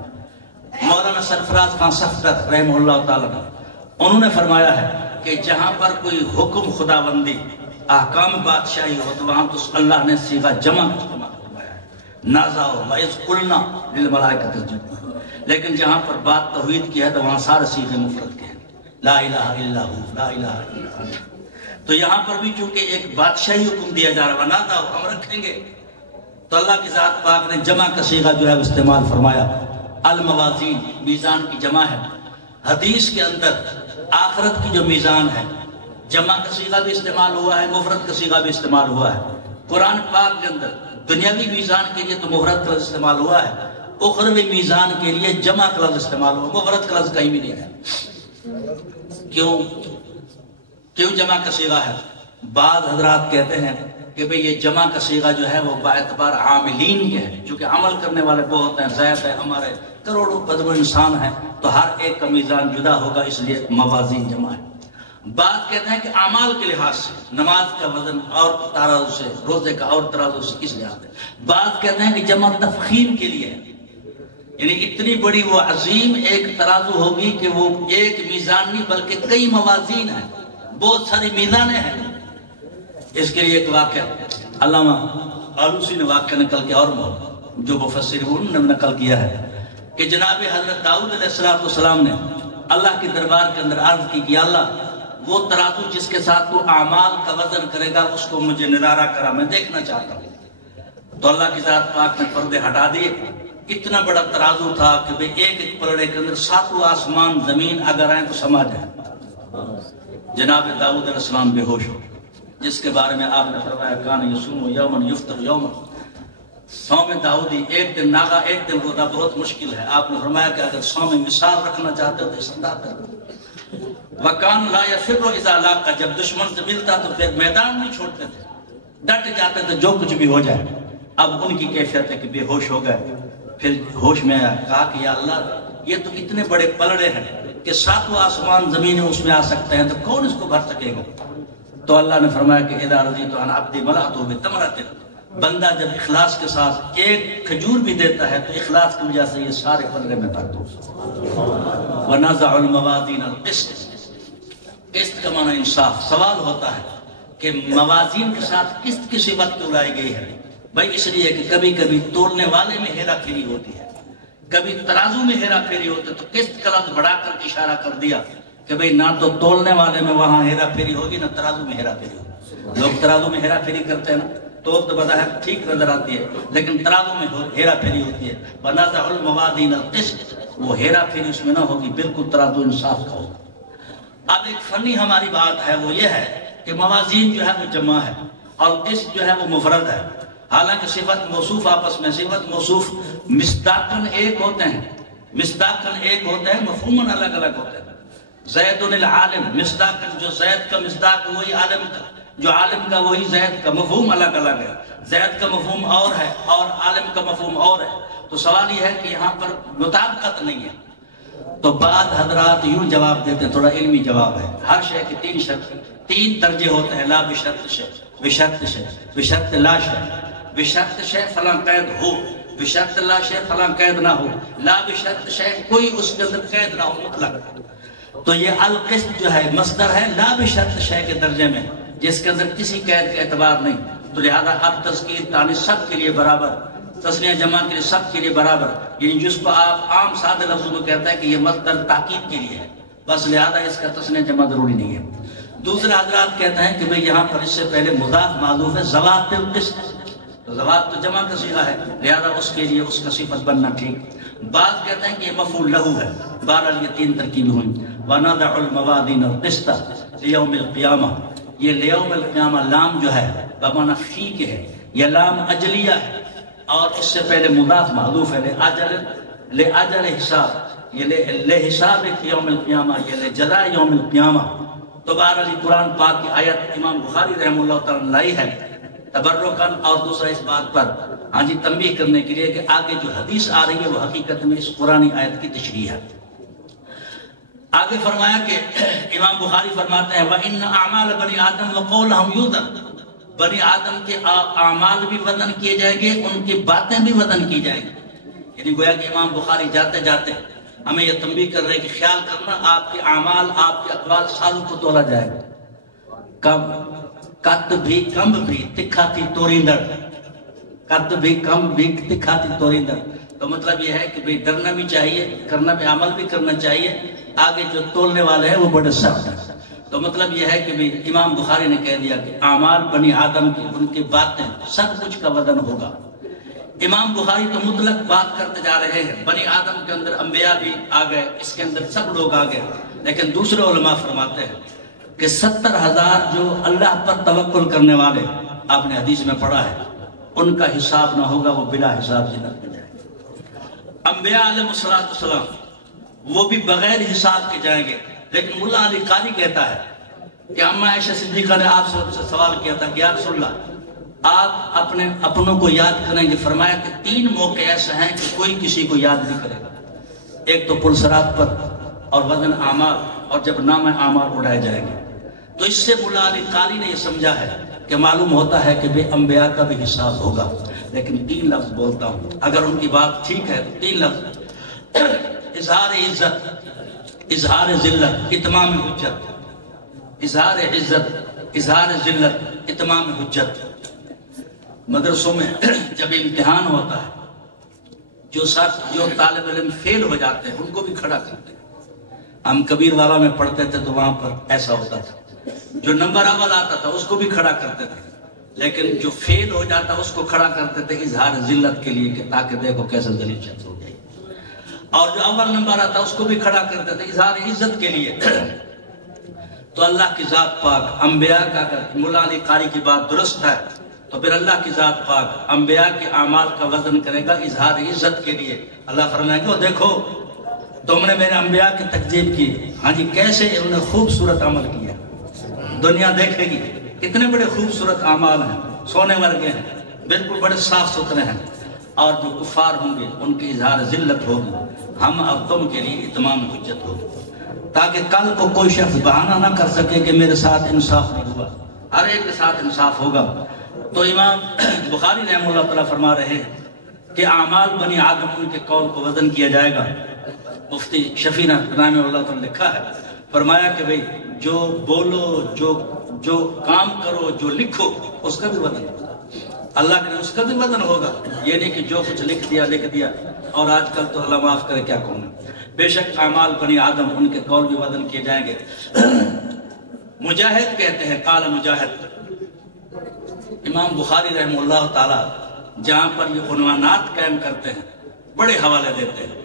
مولانا سرفراز خان صفدر رحمہ اللہ تعالیٰ انہوں نے فرمایا ہے کہ جہاں پر کوئی حکم خداوندی احکام بادشاہی ہو تو وہاں تو اللہ نے صیغہ جمع کا استعمال فرمایا ہے، نازع وَإِذْ قُلْنَا لِلْمَلَائِكَةِ اسْجُدُوا. لیکن جہاں پر بات توحید کی ہے تو وہاں سارے صیغے مفرد کے ہیں، لا الہ الا ہو، لا الہ الا ہو. تو یہاں پر بھی چونکہ ایک بادشاہی حکم دیا جا رہا ہے نازع ہم رکھیں گے، تو اللہ کی ذات پاک نے جمع کا صیغہ جو ہے استعمال فرمایا. الموازین میزان کی جمع ہے. حدیث کے اندر آخرت کی جو میزان ہے جمع کا صیغہ بھی استعمال ہوا ہے، مفرد کا صیغہ بھی استعمال ہوا ہے. قرآن پاک کے اندر دنیاوی میزان کے لیے تو مفرد کا لفظ استعمال ہوا ہے، اخروی میزان کے لیے جمع کا لفظ استعمال ہوا، مفرد کا لفظ کہیں بھی نہیں ہے. کیوں جمع کا صیغہ ہے؟ بعض حضرات کہتے ہیں کہ بھئی یہ جمع کا صیغہ جو ہے وہ باعتبار عاملین کے ہے، چونکہ عمل کرنے والے بہت ہیں، زید ہے، ہمارے کروڑوں بدو انسان ہیں، تو ہر ایک کا میزان جدا ہوگا، اس لیے موازین جمع ہے. بعض کہتے ہیں کہ اعمال کے لحاظ سے نماز کا وزن اور ترازو سے، روزے کا اور ترازو سے اس لحاظ سے. بعض کہتے ہیں کہ جمع تفخیم کے لیے ہے، یعنی اتنی بڑی وہ عظیم ایک ترازو ہوگی کہ وہ ایک میزان نہیں بلکہ کئی موازین ہیں، بہت ساری میزانیں ہیں. اس کے لیے ایک واقعہ علامہ آلوسی نے واقعہ نقل کیا اور جو مفسرون نے نقل کیا ہے کہ جناب حضرت داؤد علیہ السلام نے اللہ کی دربار کے اندر عرض کی کہ اللہ وہ ترازو جس کے ساتھ تو اعمال کا وزن کرے گا اس کو مجھے نظارہ کرا، میں دیکھنا چاہتا ہوں. تو اللہ کی ذات پاک نے پردے ہٹا دیے. اتنا بڑا ترازو تھا کہ بھئی ایک ایک پلڑے کے اندر 7 آسمان زمین اگر آئیں تو سما جائیں. جناب داؤد علیہ السلام بے ہوش ہو، جس کے بارے میں آپ نے فرمایا کان یصوم یومن یفطر یومن. صوم داؤدی ایک دن ناغا ایک دن روزہ بہت مشکل ہے. آپ نے فرمایا کہ اگر صوم مثال رکھنا چاہتے ہو تو اس انداز کرو. وکان لا یفر اذا لاقا، جب دشمن سے ملتا تو پھر میدان نہیں چھوڑتے تھے، ڈٹ جاتے تھے جو کچھ بھی ہو جائے. اب ان کی کیفیت ہے کہ بے ہوش ہو گئے. پھر ہوش میں آیا، کہا کہ یا اللہ یہ تو اتنے بڑے پلڑے ہیں کہ 7 آسمان زمینیں اس میں آ سکتے ہیں، تو کون اس کو بھر سکے گا؟ تو اللہ نے فرمایا کہ اذا رضیت عن عبدی ملأته بتمرۃ، بندہ جب اخلاص کے ساتھ ایک کھجور بھی دیتا ہے تو اخلاص کی وجہ سے یہ سارے پلڑے میں بھر دو. وَنَزَعُ الْمَوَازِينَ الْقِسْطَ، قسط کا معنی انصاف. سوال ہوتا ہے کہ موازین کے ساتھ قسط کی صفت کیوں لائی گئی ہے؟ بھائی اس لیے کہ کبھی کبھی تولنے والے میں ہیرا پھیری ہوتی ہے، کبھی ترازو میں ہیرا پھیری ہوتی ہے. تو قسط کا لفظ بڑھا کر اشارہ کر دیا کہ بھئی نہ تو تولنے والے میں وہاں ہیرا پھیری ہوگی نہ ترازو میں ہیرا پھیری ہوگی. لوگ ترازو میں ہیرا پھیری کرتے ہیں نا، تو بظاہر ٹھیک نظر آتی ہے، لیکن ترازو میں ہیرا پھیری ہوتی ہے. ونازع الموازین القسط، وہ ہیرا پھیری اس میں نہ ہوگی، بالکل ترازو انصاف کا ہوگا. اب ایک فنی ہماری بات ہے، وہ یہ ہے کہ موازین جو ہے وہ جمع ہے اور قسط جو ہے وہ مفرد ہے. حالانکہ صفت موصوف آپس میں صفت موصوف مصداقاً ایک ہوتے ہیں، مصداقاً ایک ہوتے ہیں، مفہوماً الگ الگ ہوتے ہیں. زید العالم، مصداقاً جو زید کا مصداق وہی عالم کا، جو عالم کا وہی زید کا، مفہوم الگ الگ ہے. زید کا مفہوم اور ہے اور عالم کا مفہوم اور ہے. تو سوال یہ ہے کہ یہاں پر مطابقت نہیں ہے. تو بعد حضرات یوں جواب دیتے ہیں، تھوڑا علمی جواب ہے. ہر شے کے تین شرط، تین درجے ہوتے ہیں. لا بشرط شے، بشرط شے، بشرط لا شے. بشرط شے فلاں قید ہو، بشرط لا شے فلاں قید نہ ہو. لا بشرط شے کوئی اس کے اندر قید نہ ہو، مطلق. تو یہ القسط جو ہے مصدر ہے لا بشرط شے کے درجے میں، جس کے اندر کسی قید کا اعتبار نہیں. تو لہذا اب تذکیر تانیث سب کے لیے برابر، تثنیہ جمع کے لیے سب کے لیے برابر. یعنی جس کو آپ عام سادہ لفظوں میں کہتے ہیں کہ یہ مصدر تاکید کے لیے ہے، بس لہذا اس کا تثنیہ جمع ضروری نہیں ہے. دوسرے حضرات کہتے ہیں کہ بھئی یہاں پر اس سے پہلے مضاف معذوف ہے، ذوات القسط. تو ذوات تو جمع کا صیغہ ہے، لہذا اس کے لیے اس کا صفت بننا ٹھیک. بعض کہتے ہیں کہ یہ مفعول لہو ہے. بہرحال یہ تین ترکیبیں ہوئیں. وَنَضَعُ الْمَوَازِينَ الْقِسْطَ لِيَوْمِ الْقِيَامَةِ. یہ لیوم القیامہ لام جو ہے بمعنی فی کے ہے، یہ لام اجلیہ ہے اور اس سے پہلے مضاف معذوف ہے لِأَجَلِ حساب، یہ لِحساب یوم القیامہ، یہ لِجَزَاءِ یوم القیامہ. تو بہرحال قرآن پاک کی آیت امام بخاری رحمہ اللہ تعالیٰ لائی ہے تبرکاً، اور دوسرا اس بات پر تنبیہ کرنے کے لیے کہ آگے جو حدیث آ رہی ہے وہ حقیقت میں اس قرآنی آیت کی تشریح ہے. آگے فرمایا کہ امام بخاری فرماتے ہیں وَإِنَّ أَعْمَالَ بَنِي آدَمَ وَقَوْلَهُمْ يُوزَنُ. بنی آدم کے اعمال بھی وزن کیے جائیں گے، ان کی باتیں بھی وزن کی جائیں گی. یعنی گویا کہ امام بخاری جاتے جاتے ہمیں یہ تنبیہ کر رہے ہیں کہ خیال کرنا آپ کے اعمال، آپ کے اقوال سال کو تولا جائے گا. کم کت بھی کم بھی تکھا تھی توریندر، کت بھی کم بھی تکھا تھی توریندر. تو مطلب یہ ہے کہ بھئی ڈرنا بھی چاہیے، کرنا بھی، عمل بھی کرنا چاہیے. آگے جو تولنے والے ہیں وہ بڑے سخت ہیں. تو مطلب یہ ہے کہ بھئی امام بخاری نے کہہ دیا کہ اعمال بنی آدم کی، ان کی باتیں، سب کچھ کا وزن ہوگا. امام بخاری تو مطلق بات کرتے جا رہے ہیں. بنی آدم کے اندر انبیاء بھی آ گئے، اس کے اندر سب لوگ آ گئے. لیکن دوسرے علماء فرماتے ہیں کہ 70,000 جو اللہ پر توکل کرنے والے، آپ نے حدیث میں پڑھا ہے، ان کا حساب نہ ہوگا، وہ بلا حساب جنت میں جائیں گے. انبیاء علیہ السلام وہ بھی بغیر حساب کے جائیں گے. لیکن ملا علی قاری کہتا ہے کہ اما عائشہ صدیقہ نے آپ سے سوال کیا تھا کہ یا رسول اللہ آپ اپنے اپنوں کو یاد کریں گے. فرمایا کہ 3 موقع ایسے ہیں کہ کوئی کسی کو یاد نہیں کرے گا. ایک تو پلسرات پر اور وزن اعمال، اور جب نام اعمال اڑائے جائیں گے. تو اس سے ملا علی قاری نے یہ سمجھا ہے کہ معلوم ہوتا ہے کہ بے انبیاء کا بھی حساب ہوگا. لیکن 3 لفظ بولتا ہوں، اگر ان کی بات ٹھیک ہے تو 3 لفظ: اظہار عزت، اظہار ذلت، اتمام حجت. اظہار عزت، اظہار ذلت، اتمام حجت. مدرسوں میں جب امتحان ہوتا ہے، جو طالب علم فیل ہو جاتے ہیں ان کو بھی کھڑا کرتے ہیں. ہم کبیر والا میں پڑھتے تھے تو وہاں پر ایسا ہوتا تھا، جو نمبر اول آتا تھا اس کو بھی کھڑا کرتے تھے، لیکن جو فیل ہو جاتا اس کو کھڑا کرتے تھے اظہار ذلت کے لیے کہ تاکہ دیکھو کیسے ذلیل شخص ہو جائے. اور جو اول نمبر آتا اس کو بھی کھڑا کرتے تھے اظہار عزت کے لیے. تو اللہ کی ذات پاک انبیاء کا، اگر مولا علی قاری کی بات درست ہے تو پھر اللہ کی ذات پاک انبیاء کے اعمال کا وزن کرے گا اظہار عزت کے لیے. اللہ فرمائے گا دیکھو تم نے میرے انبیاء کی تکذیب کی، ہاں جی کیسے انہوں نے خوبصورت عمل کیا، دنیا دیکھے گی کتنے بڑے خوبصورت اعمال ہیں، سونے ورگے ہیں، بالکل بڑے صاف ستھرے ہیں. اور جو کفار ہوں گے ان کی اظہار ذلت ہوگی. ہم اب تم کے لیے اتمام حجت ہوگی، تاکہ کل کو کوئی شخص بہانہ نہ کر سکے کہ میرے ساتھ انصاف نہیں ہوا. ہر ایک کے ساتھ انصاف ہوگا. تو امام بخاری رحمہ اللہ تعالیٰ فرما رہے ہیں کہ اعمال بنی آدم ان کے قول کو وزن کیا جائے گا. مفتی شفیع رحمہ اللہ تعالیٰ نے لکھا ہے، فرمایا کہ بھئی جو بولو، جو کام کرو، جو لکھو، اس کا بھی وزن ہوگا. اللہ کے اس کا بھی وزن ہوگا. یہ نہیں کہ جو کچھ لکھ دیا. اور آج کل تو اللہ معاف کرے کیا کہوں گا. بے شک اعمال بنی آدم ان کے قول بھی وزن کیے جائیں گے. مجاہد کہتے ہیں، قال مجاہد امام بخاری رحمہ اللہ تعالیٰ جہاں پر یہ عنوانات قائم کرتے ہیں بڑے حوالے دیتے ہیں،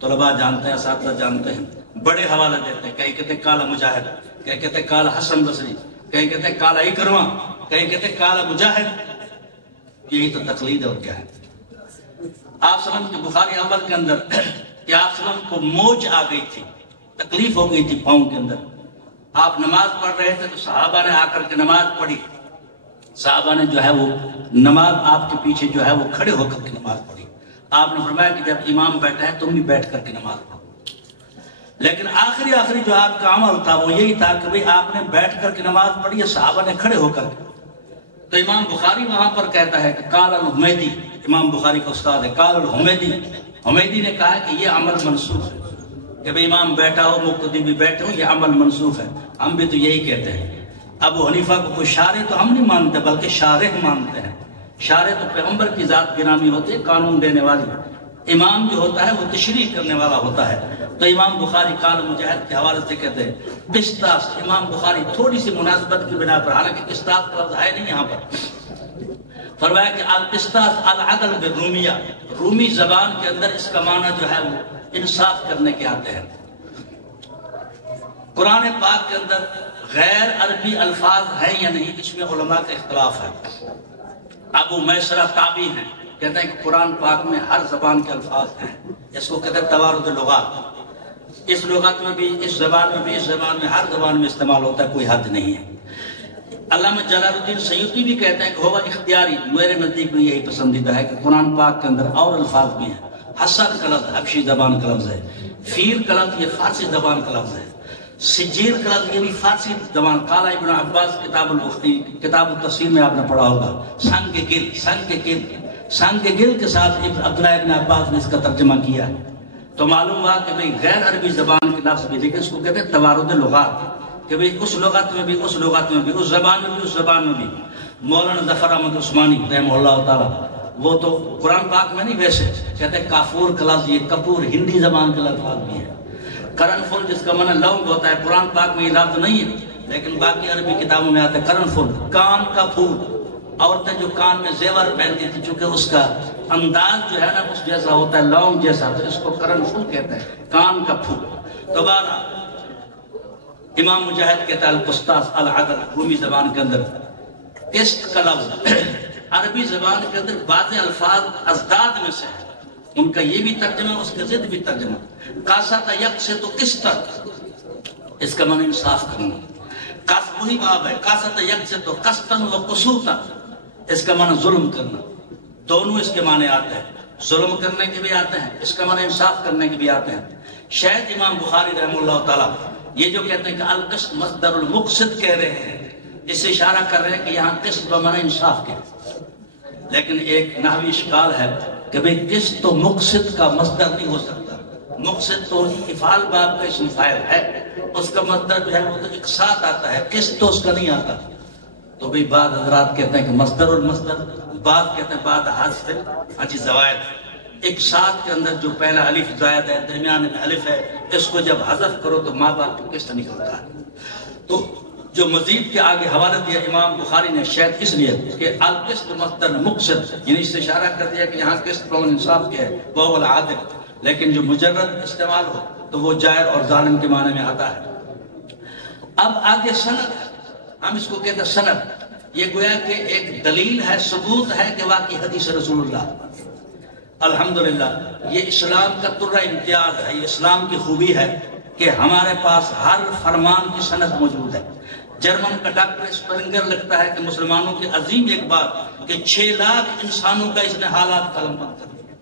طلباء جانتے ہیں، اساتذہ جانتے ہیں، بڑے حوالے دیتے ہیں. کہیں کہتے ہیں قال مجاہد، کہیں کہتے ہیں قال حسن بصری، کہیں کہتے ہیں قال اکرمہ، کہیں کہتے ہیں قال مجاہد. یہی تو تقلید ہے اور کیا ہے. آپ صلی اللہ علیہ وسلم کی بخاری اول کے اندر کہ آپ صلی اللہ علیہ وسلم کو موج آ گئی تھی، تکلیف ہو گئی تھی پاؤں کے اندر. آپ نماز پڑھ رہے تھے تو صحابہ نے آ کر کے نماز پڑھی. صحابہ نے جو ہے وہ نماز آپ کے پیچھے جو ہے وہ کھڑے ہو کر کے نماز پڑھی. آپ نے فرمایا کہ جب امام بیٹھا ہے تم بھی بیٹھ کر کے نماز پڑھو. لیکن آخری جو آپ کا عمل تھا وہ یہی تھا کہ بھئی آپ نے بیٹھ کر کے نماز پڑھی ہے، صحابہ نے کھڑے ہو کر کے. تو امام بخاری وہاں پر کہتا ہے کہ قال الحمیدی، امام بخاری کا استاد ہے، قال الحمیدی، حمیدی نے کہا کہ یہ عمل منسوخ ہے کہ بھئی امام بیٹھا ہو مقتدی بھی بیٹھے ہو، یہ عمل منسوخ ہے. ہم بھی تو یہی کہتے ہیں. ابو حنیفہ کو کوئی شارع تو ہم نہیں مانتے بلکہ شارح مانتے ہیں. شارع تو پیغمبر کی ذات کی نامی ہوتی ہے، قانون دینے والی. امام جو ہوتا ہے وہ تشریح کرنے والا ہوتا ہے. تو امام بخاری قال مجاہد کے حوالے سے کہتے ہیں قسطاس. امام بخاری تھوڑی سی مناسبت کی بنا پر، حالانکہ قسطاس کا لفظ ہے نہیں یہاں پر، فرمایا کہ القسطاس العدل بالرومیہ، رومی زبان کے اندر اس کا معنی جو ہے وہ انصاف کرنے کے آتے ہیں. قرآن پاک کے اندر غیر عربی الفاظ ہیں یا نہیں، اس میں علماء کا اختلاف ہے. ابو میسرہ تابعی ہیں، کہتے ہیں کہ قرآن پاک میں ہر زبان کے الفاظ ہیں. اس کو کہتے ہیں توارد لغات. اس لغت میں بھی، اس زبان میں بھی، اس زبان میں، ہر زبان میں استعمال ہوتا ہے، کوئی حد نہیں ہے. علامہ جلال الدین سیوطی بھی کہتے ہیں کہ ہوا اختیاری. میرے نزدیک میں یہی پسندیدہ ہے کہ قرآن پاک کے اندر اور الفاظ بھی ہیں. حسد کا لفظ حبشی زبان کا لفظ ہے. فیر کا لفظ یہ فارسی زبان کا لفظ ہے. سجیر کا لفظ یہ بھی فارسی زبان. قال ابن عباس کتاب التفسیر میں آپ نے پڑھا ہوگا. سنگ گل، سنگ گل، سنگ گل کے ساتھ عبداللہ ابن عباس نے اس کا ترجمہ کیا. تو معلوم ہوا کہ بھئی غیر عربی زبان کے لفظ بھی، لیکن اس کو کہتے ہیں توارد لغات، کہ بھئی اس لغت میں بھی، اس لغت میں بھی، اس زبان میں بھی، اس زبان میں بھی. مولانا ظفر احمد عثمانی رحمہ اللہ تعالیٰ وہ تو قرآن پاک میں نہیں، ویسے کہتے ہیں کافور کا لفظ، یہ کپور ہندی زبان کے لفظ بھی ہے. کرن فل جس کا معنی لونگ ہوتا ہے، قرآن پاک میں یہ لفظ نہیں ہے لیکن باقی عربی کتابوں میں آتا ہے کرن فل، کان کا پھول. عورتیں جو کان میں زیور پہنتی تھی، چونکہ اس کا انداز جو ہے نا اس جیسا ہوتا ہے، لونگ جیسا، تو اس کو کرن پھول کہتے ہیں، کان کا پھول. دوبارہ امام مجاہد کہتا ہے القسطاس العدل، رومی زبان کے اندر. قسط کا لفظ عربی زبان کے اندر بعض الفاظ ازداد میں سے ہے، ان کا یہ بھی ترجمہ، اس کا ضد بھی ترجمہ. قاسط یقسط قسطا، اس کا معنی انصاف کرنا. قاسط وہی باب ہے، قاسط یقسط قسطا و قسوطا، اس کا معنی ظلم کرنا. دونوں اس کے معنی آتے ہیں، ظلم کرنے کے بھی آتے ہیں، اس کا معنی انصاف کرنے کے بھی آتے ہیں. شاید امام بخاری رحمہ اللہ تعالیٰ یہ جو کہتے ہیں کہ القسط مصدر المقسط کہہ رہے ہیں، اس سے اشارہ کر رہے ہیں کہ یہاں قسط بمعنی انصاف کے. لیکن ایک نحوی اشکال ہے کہ بھئی قسط تو مقسط کا مصدر نہیں ہو سکتا. مقسط تو افعال باب کا اسم فاعل ہے، اس کا مصدر جو ہے وہ تو اقساط آتا ہے، قسط تو اس کا نہیں آتا. تو بھی بعض حضرات کہتے ہیں کہ مصدر المصدر، بعض کہتے ہیں بعد حذف اچھی زوائد. اقساط کے اندر جو پہلا الف زائد ہے، درمیان میں الف ہے، اس کو جب حذف کرو تو ماں باپ کی قسط نکلتا ہے. تو جو مزید کے آگے حوالہ دیا امام بخاری نے شاید اس لیے کہ القسط مصدر مقسط، یعنی اس سے اشارہ کر دیا کہ یہاں قسط پر انصاف کیا ہے، وہ العادل. لیکن جو مجرد استعمال ہو تو وہ جائر اور ظالم کے معنی میں آتا ہے. اب آگے سند ہے، ہم اس کو کہتے ہیں سند. یہ گویا کہ ایک دلیل ہے، ثبوت ہے کہ واقعی حدیث رسول اللہ. الحمدللہ یہ اسلام کا ترہ امتیاز ہے، یہ اسلام کی خوبی ہے کہ ہمارے پاس ہر فرمان کی سند موجود ہے. جرمن کا ڈاکٹر اسپرنگر لکھتا ہے کہ مسلمانوں کی عظیم ایک بات کہ 6 لاکھ انسانوں کا اس نے حالات قلم بند کر دیا.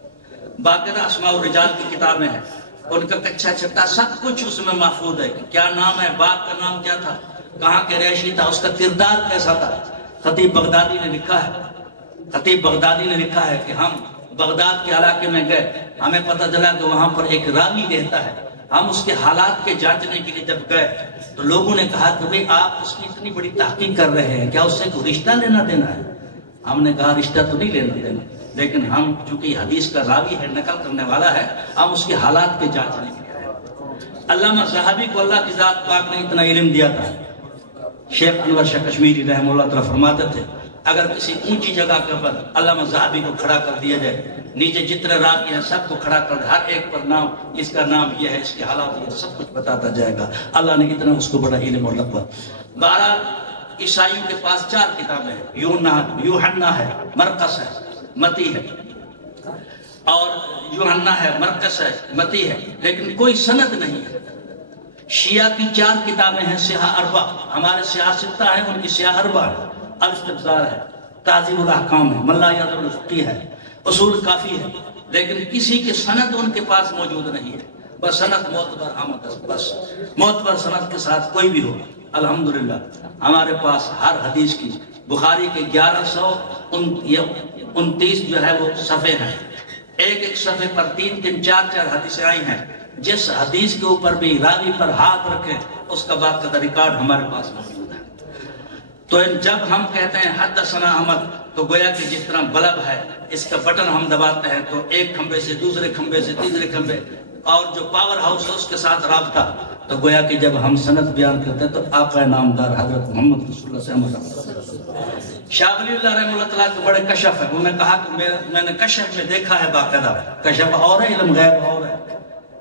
باقاعدہ اسماء الرجال کی کتابیں ہیں، ان کا کچا چھٹا سب کچھ اس میں محفوظ ہے کہ کیا نام ہے، باپ کا نام کیا تھا، کہاں کے رہائشی تھا، اس کا کردار کیسا تھا. خطیب بغدادی نے لکھا ہے، خطیب بغدادی نے لکھا ہے کہ ہم بغداد کے علاقے میں گئے، ہمیں پتہ چلا کہ وہاں پر ایک راوی رہتا ہے. ہم اس کے حالات کے جانچنے کے لیے جب گئے تو لوگوں نے کہا کہ بھئی آپ اس کی اتنی بڑی تحقیق کر رہے ہیں، کیا اس سے کوئی رشتہ لینا دینا ہے؟ ہم نے کہا رشتہ تو نہیں لینا دینا، لیکن ہم چونکہ حدیث کا راوی ہے، نقل کرنے والا ہے، ہم اس کے حالات کے جانچنے کے لیے آئے. علامہ صحابی کو اللہ کی ذات پاک نے اتنا علم دیا تھا. شیخ انور شاہ کشمیری رحمہ اللہ تعالیٰ فرماتے تھے اگر کسی اونچی جگہ کے پر علامہ ذہبی کو کھڑا کر دیا جائے، نیچے جتنے راوی ہیں سب کو کھڑا کر دے، ہر ایک پر نام، اس کا نام یہ ہے، اس کے حالات یہ، سب کچھ بتاتا جائے گا۔ اللہ نے اتنا اس کو بڑا علم اور لقب۔ بہرحال عیسائیوں کے پاس 4 کتابیں ہیں، یوحنا ہے، مرقس ہے، متی ہے، اور یوحنا ہے، مرقس ہے، متی ہے، لیکن کوئی سند نہیں ہے۔ شیعہ کی 4 کتابیں ہیں، سیاہ اربع، ہمارے سیاہ 6 ہیں، ان کی سیاہ اربع ہے، الاستبصار ہے، تہذیب الاحکام ہے، ملا یاد الفقی ہے، اصول کافی ہے، لیکن کسی کے سند ان کے پاس موجود نہیں ہے۔ بس سند معتبر آمد، بس معتبر سند کے ساتھ کوئی بھی ہو۔ الحمدللہ ہمارے پاس ہر حدیث کی، بخاری کے 1129 جو ہے وہ صفحے ہیں، ایک صفحے پر 3 4 حدیثیں آئی ہیں۔ جس حدیث کے اوپر بھی راوی پر ہاتھ رکھے اس کا باقاعدہ ریکارڈ ہمارے پاس موجود ہے۔ تو جب ہم کہتے ہیں حدثنا احمد، تو گویا کہ جس طرح بلب ہے، اس کا بٹن ہم دباتے ہیں تو ایک کھمبے سے دوسرے کھمبے سے تیسرے کھمبے، اور جو پاور ہاؤس ہے اس کے ساتھ رابطہ، تو گویا کہ جب ہم سند بیان کرتے ہیں تو آقا نامدار حضرت محمد رسول اللہ صلی اللہ علیہ وسلم۔ شاہ ولی اللہ رحمہ اللہ تعالیٰ کے بڑے کشف ہے، انہوں نے کہا کہ میں نے کشف میں دیکھا ہے باقاعدہ، کشف اور ہے، علم غیب اور ہے۔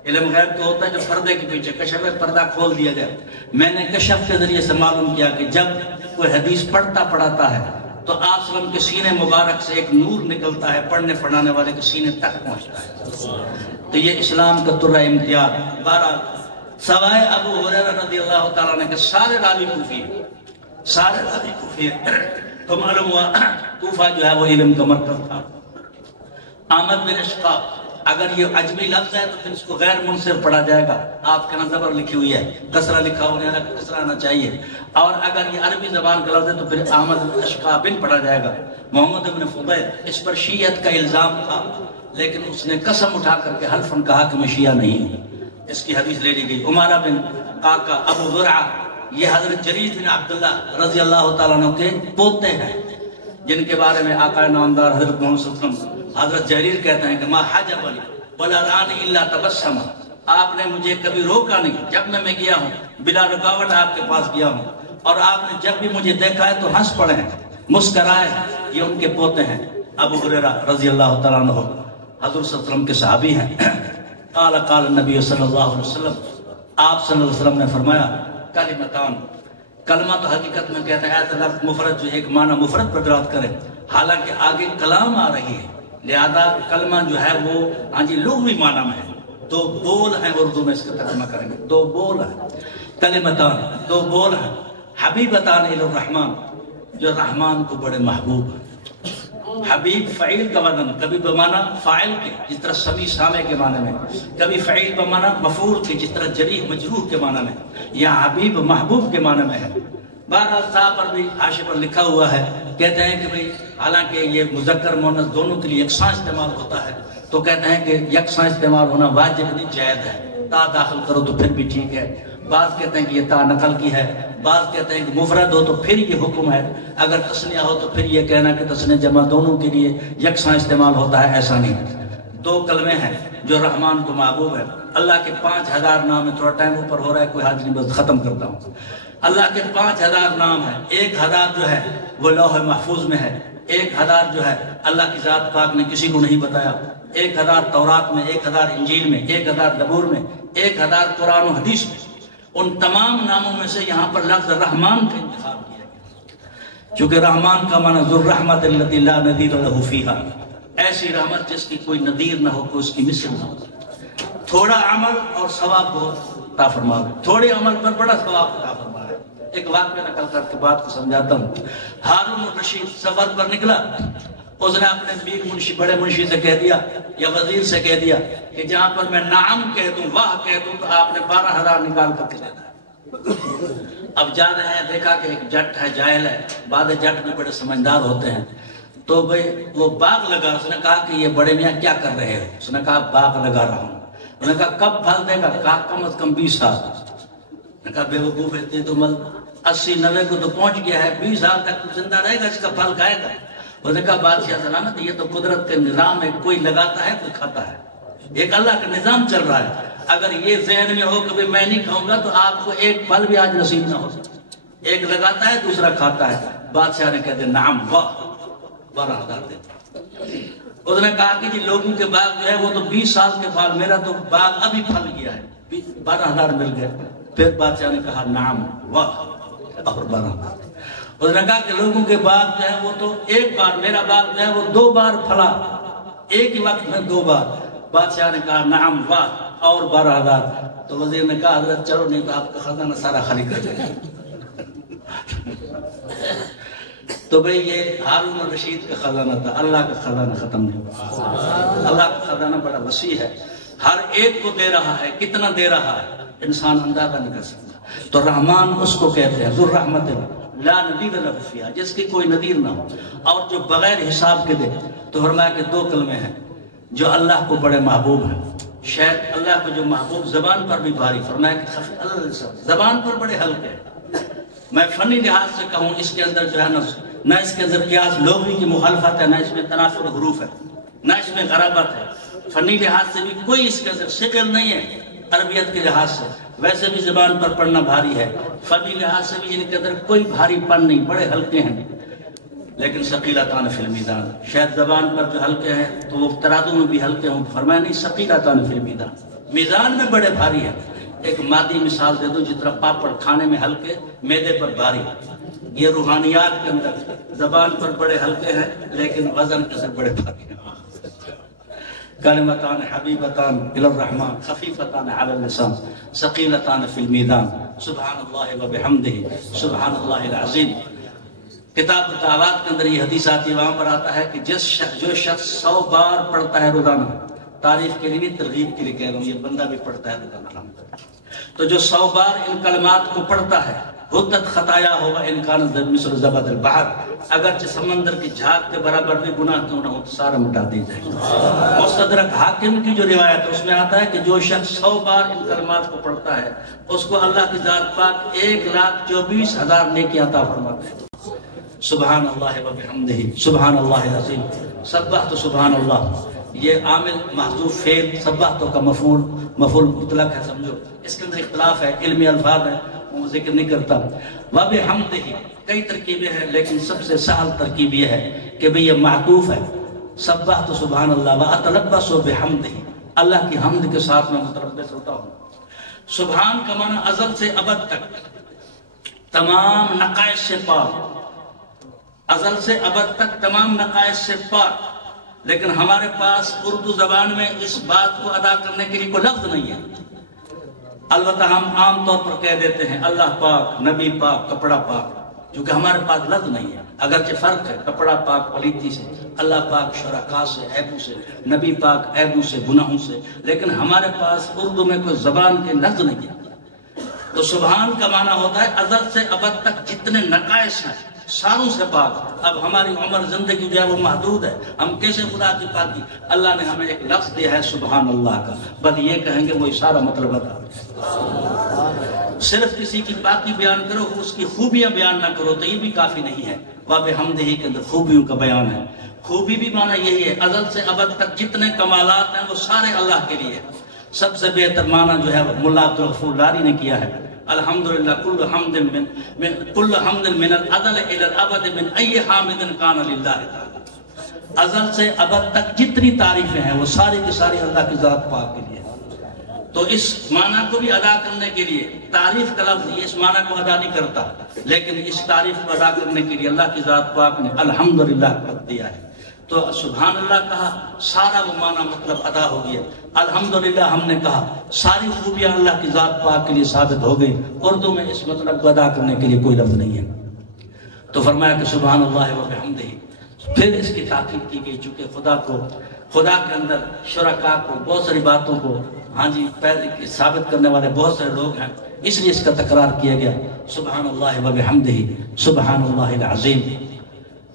علم غیب تو ہوتا ہے جو پردے کے پیچھے، کشف ہے پردہ کھول دیا جائے۔ میں نے کشف کے ذریعے سے معلوم کیا کہ جب کوئی حدیث پڑھتا ہے تو آپ صلی اللہ علیہ وسلم کے سینے مبارک سے ایک نور نکلتا ہے، پڑھنے پڑھانے والے کے سینے تک پہنچتا ہے۔ تو یہ اسلام کا ترہ امتیاز۔ بہرحال سوائے ابو ہریرہ رضی اللہ تعالیٰ عنہ کے سارے راوی کوفی ہیں، سارے راوی کوفی ہیں۔ تو معلوم ہوا کوفہ جو ہے وہ علم کا مرکز تھا۔ احمد بن اشقاق، اگر یہ عجمی لفظ ہے تو پھر اس کو غیر منصرف پڑھا جائے گا۔ آپ کے زبر لکھی ہوئی ہے، کسرہ لکھا ہونے والا کسرہ آنا چاہیے، اور اگر یہ عربی زبان کا لفظ ہے تو پھر احمد بن اشقاق بن پڑھا جائے گا۔ محمد بن فضیل، اس پر شیعت کا الزام تھا، لیکن اس نے قسم اٹھا کر کے حلفاً کہا کہ میں شیعہ نہیں ہوں، اس کی حدیث لے لی گئی۔ عمارہ بن قعقاع، ابو زرعہ، یہ حضرت جریر بن عبداللہ رضی اللہ تعالیٰ عنہ کے پوتے ہیں، جن کے بارے میں آقا نامدار حضرت محمد صلی اللہ علیہ وسلم، حضرت جریر کہتے ہیں کہ ما حجبنی ولا رانی الا تبسما، آپ نے مجھے کبھی روکا نہیں، جب میں گیا ہوں بلا رکاوٹ آپ کے پاس گیا ہوں، اور آپ نے جب بھی مجھے دیکھا ہے تو ہنس پڑے ہیں، مسکرائے۔ یہ ان کے پوتے ہیں، ابو ہریرہ رضی اللہ تعالیٰ عنہ، حضرت صلی اللہ علیہ وسلم کے صحابی ہیں۔ قال قال النبی صلی اللہ علیہ وسلم، آپ صلی اللہ علیہ وسلم نے فرمایا، کلمتان، کلمہ تو حقیقت میں کہتے ہیں لفظ مفرد جو ایک معنی مفرد پر دلالت کرے، حالانکہ آگے کلام آ رہی ہے، لہذا کلمہ جو ہے وہ لغوی معنی میں ہے، 2 بول ہیں، اردو میں اس کا ترجمہ کریں گے، 2 بول ہیں، کلمتان 2 بول ہیں، حبیبتان الی الرحمن، جو رحمان کو بڑے محبوب ہیں۔ حبیب فعیل کا وزن، کبھی بمعنی فاعل کے جس طرح سمی سامے کے معنی میں، کبھی فعیل بمعنی مفعول کے جس طرح جریح مجروح کے معنی میں، یا حبیب محبوب کے معنی میں ہے۔ بہرحال صاحب پر بھی حاشیے پر لکھا ہوا ہے، کہتے ہیں کہ بھئی حالانکہ یہ مذکر مؤنث دونوں کے لیے یکساں استعمال ہوتا ہے، تو کہتے ہیں کہ یکساں استعمال ہونا واجب نہیں، جائز ہے، تا داخل کرو تو پھر بھی ٹھیک ہے۔ بعض کہتے ہیں کہ یہ تا نقل کی ہے، بعض کہتے ہیں کہ مفرد ہو تو پھر یہ حکم ہے، اگر تثنیہ ہو تو پھر یہ کہنا کہ تثنیہ جمع دونوں کے لیے یکساں استعمال ہوتا ہے، ایسا نہیں۔ 2 کلمے ہیں جو رحمان کو محبوب ہے۔ اللہ کے 5000 نام ہے، تھوڑا ٹائم اوپر ہو رہا ہے، کوئی حاجت نہیں، بس ختم کرتا ہوں۔ اللہ کے 5000 نام ہیں، 1000 جو ہے وہ لوح محفوظ میں ہے، 1000 جو ہے اللہ کی ذات پاک نے کسی کو نہیں بتایا، 1000 تورات میں، 1000 انجیل میں، 1000 زبور میں، 1000 قرآن و حدیث میں۔ ان تمام ناموں میں سے یہاں پر لفظ رحمان کا انتخاب کیا گیا، چونکہ رحمان کا معنی ذو الرحمت التي لا نظیر له فیها، ایسی رحمت جس کی کوئی نظیر نہ ہو، کوئی اس کی مثل نہ ہو۔ تھوڑا عمل اور ثواب بہت عطا فرما، تھوڑے عمل پر بڑا ثواب عطا فرما ہے۔ ایک واقعہ نقل کر کے بات کو سمجھاتا ہوں۔ ہارون الرشید سفر پر نکلا، اس نے اپنے پیر منشی، بڑے منشی سے کہہ دیا یا وزیر سے کہہ دیا کہ جہاں پر میں نعم کہہ دوں، واہ کہہ دوں، تو آپ نے 12000 نکال کر کے دینا ہے۔ اب جا رہے ہیں، دیکھا کہ ایک جٹ ہے، جاہل ہے، بعد جٹ بھی بڑے سمجھدار ہوتے ہیں، تو بھئی وہ باغ لگا۔ اس نے کہا کہ یہ بڑے میاں کیا کر رہے ہو؟ اس نے کہا باغ لگا رہا ہوں۔ انہوں نے کہا کب پھل دے گا؟ کہا کم از کم 20 سال۔ انہوں نے کہا بے وقوف اتنے تو 80-90 کو تو پہنچ گیا ہے، 20 سال تک تو زندہ رہے گا، اس کا پھل کھائے گا۔ انہوں نے کہا بادشاہ سلامت، یہ تو قدرت کا نظام ہے، کوئی لگاتا ہے کوئی کھاتا ہے، ایک اللہ کا نظام چل رہا ہے۔ اگر یہ ذہن میں ہو کہ میں نہیں کھاؤں گا تو آپ کو ایک پھل بھی آج نصیب نہ ہو سکتا، ایک لگاتا ہے دوسرا کھاتا ہے۔ بادشاہ نے کہتے نعم، واہ 12,000 دیتا ہوں۔ اس نے کہا کہ جی لوگوں کے باغ جو ہے وہ تو 20 سال کے بعد، میرا تو باغ ابھی پھل گیا ہے، 12,000 مل گئے۔ پھر بادشاہ نے کہا نعم، واہ، اور 12,000۔ اس نے کہا کہ لوگوں کے باغ جو ہے وہ تو ایک بار، میرا باغ جو ہے وہ 2 بار پھلا، ایک ہی وقت میں 2 بار۔ بادشاہ نے کہا نعم، واہ، اور 12,000۔ تو وزیر نے کہا حضرت چلو نہیں تو آپ کا خزانہ سارا خالی کر دیں گے۔ تو بھئی یہ ہارون الرشید کا خزانہ تھا، اللہ کا خزانہ ختم نہیں ہوا۔ اللہ کا خزانہ بڑا وسیع ہے، ہر ایک کو دے رہا ہے، کتنا دے رہا ہے انسان اندازہ نہیں کر سکتا۔ تو رحمان اس کو کہتے ہیں ذو الرحمت لا نظیر لہ فیہا، جس کی کوئی نظیر نہ ہو، اور جو بغیر حساب کے دے۔ تو فرمایا کہ 2 کلمے ہیں جو اللہ کو بڑے محبوب ہیں، شاید اللہ کو جو محبوب زبان پر بھی بھاری، فرمایا کہ خفی اللہ زبان پر بڑے ہلکے ہیں۔ میں فنی لحاظ سے کہوں اس کے اندر جو ہے نہ اس کے اندر قیاس لغوی کی مخالفت ہے، نہ اس میں تنافر حروف ہے، نہ اس میں غرابت ہے۔ فنی لحاظ سے بھی کوئی اس کے اندر ثقل نہیں ہے عربیت کے لحاظ سے، ویسے بھی زبان پر پڑھنا بھاری ہے، فنی لحاظ سے بھی ان کے اندر کوئی بھاری پن نہیں، بڑے ہلکے ہیں۔ لیکن ثقیلتان فی المیزان، شاید زبان پر جو ہلکے ہیں تو وہ ترازو میں بھی ہلکے ہوں، فرمایا نہیں ثقیلتان فی المیزان، میزان میں بڑے بھاری ہیں۔ ایک مادی مثال دے دو، جس طرح پاپڑ کھانے میں ہلکے، میدے پر بھاری، یہ روحانیات کے اندر زبان پر بڑے ہلکے ہیں لیکن وزن کے سے بڑے بھاری ہیں۔ کلمتان حبیبتان الی الرحمن خفیفتان علی اللسان ثقیلتان فی المیزان سبحان اللہ و بحمدہ سبحان اللہ العظیم۔ کتاب الدعوات کے اندر یہ حدیث آتی ہے، وہاں پر آتا ہے کہ جو شخص 100 بار پڑھتا ہے روزانہ، تعریف کے لیے نہیں ترغیب کے لیے کہہ رہا ہوں، یہ بندہ بھی پڑھتا ہے روزانہ، تو جو 100 بار ان کلمات کو پڑھتا ہے حدت خطایا ہوگا انکان مثل زبد البحر، اگرچہ سمندر کی جھاگ کے برابر بھی گناہ کیوں نہ ہو تو سارا مٹا دی جائے۔ مستدرک حاکم کی جو روایت ہے اس میں آتا ہے کہ جو شخص 100 بار ان کلمات کو پڑھتا ہے اس کو اللہ کی ذات پاک 1,24,000 نیکی عطا فرماتا ہے۔ سبحان اللہ و بحمدہ سبحان اللہ العظیم، سبحت سبحان اللہ، یہ عامل محذوف فعل، سبحتوں کا مفعول مطلق ہے، سمجھو اس کے اندر اختلاف ہے، علمی الفاظ ہے، وہ ذکر نہیں کرتا۔ وَبِحَمْدِهِ کئی ترکیبیں ہیں لیکن سب سے سہل ترکیب یہ ہے کہ بھئی یہ معطوف ہے، سبحت سبحان اللہ وَأَتَلَبَّسُ بِحَمْدِهِ، اللہ کی حمد کے ساتھ میں متلبس ہوتا ہوں۔ سبحان کا معنی ازل سے ابد تک تمام نقائص سے پاک، ازل سے ابد تک تمام نقائص سے پاک، لیکن ہمارے پاس اردو زبان میں اس بات کو ادا کرنے کے لیے کوئی لفظ نہیں ہے۔ البتہ ہم عام طور پر کہہ دیتے ہیں اللہ پاک، نبی پاک، کپڑا پاک، جو کہ ہمارے پاس لفظ نہیں ہے، اگرچہ فرق ہے، کپڑا پاک پلیتی سے، اللہ پاک شرکا سے، عیبوں سے، نبی پاک عیبوں سے، گناہوں سے، لیکن ہمارے پاس اردو میں کوئی زبان کے لفظ نہیں ہے۔ تو سبحان کا معنی ہوتا ہے ازل سے ابد تک جتنے نقائص ہیں ساروں سے پاک۔ اب ہماری عمر زندگی جو ہے وہ محدود ہے، ہم کیسے خدا کی پاکی، اللہ نے ہمیں ایک لفظ دیا ہے سبحان اللہ کا، بس یہ کہیں گے وہ اشارہ مطلب بتا۔ صرف کسی کی پاکی بیان کرو، اس کی خوبیاں بیان نہ کرو تو یہ بھی کافی نہیں ہے۔ وَبِحَمْدِهِ کے اندر خوبیوں کا بیان ہے، خوبی بھی معنی یہی ہے ازل سے ابد تک جتنے کمالات ہیں وہ سارے اللہ کے لیے۔ سب سے بہتر معنی جو ہے ملا عبدالغفور لاری نے کیا ہے، الحمدللہ کل حمد من الازل الى الابد من ای حامد کان للہ تعالی، ازل سے ابد تک جتنی تعریفیں ہیں وہ ساری کی ساری اللہ کی ذات پاک کے لیے۔ تو اس معنی کو بھی ادا کرنے کے لیے تعریف کا لفظ اس معنی کو ادا نہیں کرتا، لیکن اس تعریف کو ادا کرنے کے لیے اللہ کی ذات پاک نے الحمدللہ لفظ دیا ہے۔ تو سبحان اللہ کہا، سارا وہ معنی مطلب ادا ہو گیا۔ الحمدللہ ہم نے کہا، ساری خوبیاں اللہ کی ذات پاک کے لیے ثابت ہو گئی۔ اردو میں اس مطلب کو ادا کرنے کے لیے کوئی لفظ نہیں ہے۔ تو فرمایا کہ سبحان اللہ و بحمدہ، پھر اس کی تاکید کی گئی، چونکہ خدا کے اندر شرکا کو، بہت ساری باتوں کو پہلے ثابت کرنے والے بہت سارے لوگ ہیں، اس لیے اس کا تکرار کیا گیا، سبحان اللہ و بحمدہ سبحان اللہ العظیم۔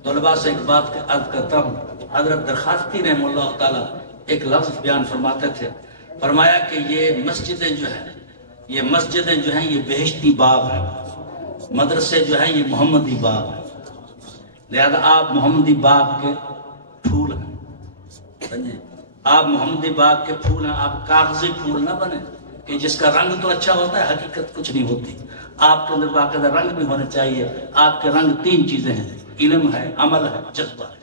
طلباء سے ایک بات عرض کرتا ہوں، حضرت درخواستی رحمہ اللہ تعالیٰ ایک لفظ بیان فرماتے تھے، فرمایا کہ یہ مسجدیں جو ہیں یہ بہشتی باغ ہیں، مدرسے جو ہیں یہ محمدی باغ ہیں، لہذا آپ محمدی باغ کے پھول ہیں، آپ محمدی باغ کے پھول ہیں، آپ کاغذی پھول نہ بنے کہ جس کا رنگ تو اچھا ہوتا ہے حقیقت کچھ نہیں ہوتی۔ آپ کے اندر باقاعدہ رنگ بھی ہونا چاہیے۔ آپ کے رنگ 3 چیزیں ہیں، علم ہے، عمل ہے، جذبہ ہے۔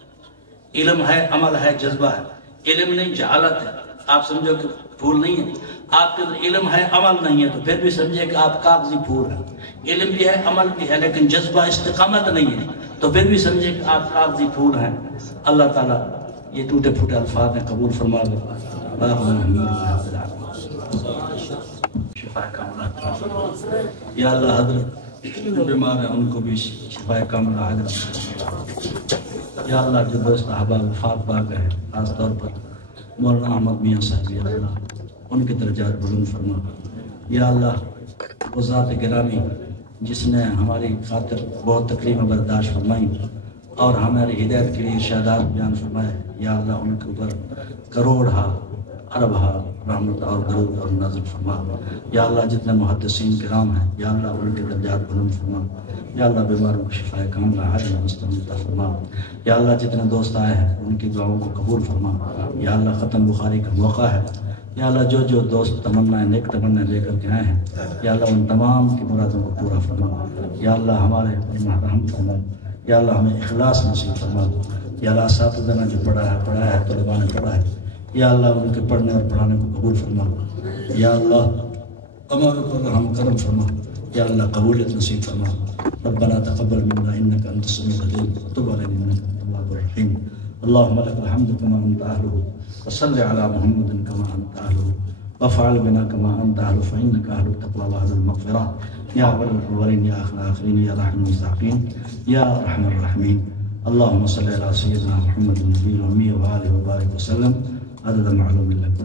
علم ہے، عمل ہے، جذبہ ہے. علم نہیں جہالت ہے. آپ سمجھو کہ پھول نہیں ہے. آپ کے اندر علم ہے، عمل نہیں ہے، تو پھر بھی سمجھے کہ آپ کاغذی پھول ہیں. علم بھی ہے، عمل بھی ہے، لیکن جذبہ استقامت نہیں ہے، تو پھر بھی سمجھے کہ آپ کاغذی پھول ہیں. اللہ تعالیٰ یہ ٹوٹے پھوٹے الفاظ ہیں قبول فرما لے. شفا کاملہ یا اللہ. حضرت جو بیمار ہیں ان کو بھی شفا کاملہ حضرت. یا اللہ جو دوست احباب وفات پا گئے ہیں، خاص طور پر مولانا احمد میاں صاحب، یا اللہ ان کے درجات بلند فرما. یا اللہ وہ ذات گرامی جس نے ہماری خاطر بہت تکلیفیں برداشت فرمائی اور ہماری ہدایت کے لیے ارشادات بیان فرمائے، یا اللہ ان کے اوپر کروڑ ارب رحمت اور درود اور نازل فرما. یا اللہ جتنے محدثین کرام ہیں، یا اللہ ان کے درجات بلند فرما. یا اللہ بیماروں کو شفا کاملہ عاجل مستمر فرما. یا اللہ جتنے دوست آئے ہیں ان کی دعاؤں کو قبول فرما. یا اللہ ختم بخاری کا موقع ہے، یا اللہ جو دوست تمنا نیک تمنا لے کر کے آئے ہیں، یا اللہ ان تمام کی مرادوں کو پورا فرما. یا اللہ ہمارے رحم فرما. یا اللہ ہمیں اخلاص نصیب فرما. یا اللہ اساتذہ نے جو پڑھا ہے طلباء نے پڑھا ہے، یا اللہ ان کے پڑھنے اور پڑھانے کو قبول فرما. یا اللہ ہمارے اوپر رحم کرم فرما. یا اللہ قبولیت نصیب فرما. ربنا تقبل منا انك انت السميع العليم وتب علينا انك انت التواب الرحيم. اللهم لك الحمد كما انت اهله، وصل على محمد كما انت اهله، وافعل بنا كما انت اهله، فانك اهل التقوى واهل المغفرة. يا اول الاولين يا اخر الاخرين يا رحم المستحقين يا ارحم الراحمين. اللهم صل على سيدنا محمد النبي الامي وآله وبارك وسلم عدد معلوم لك.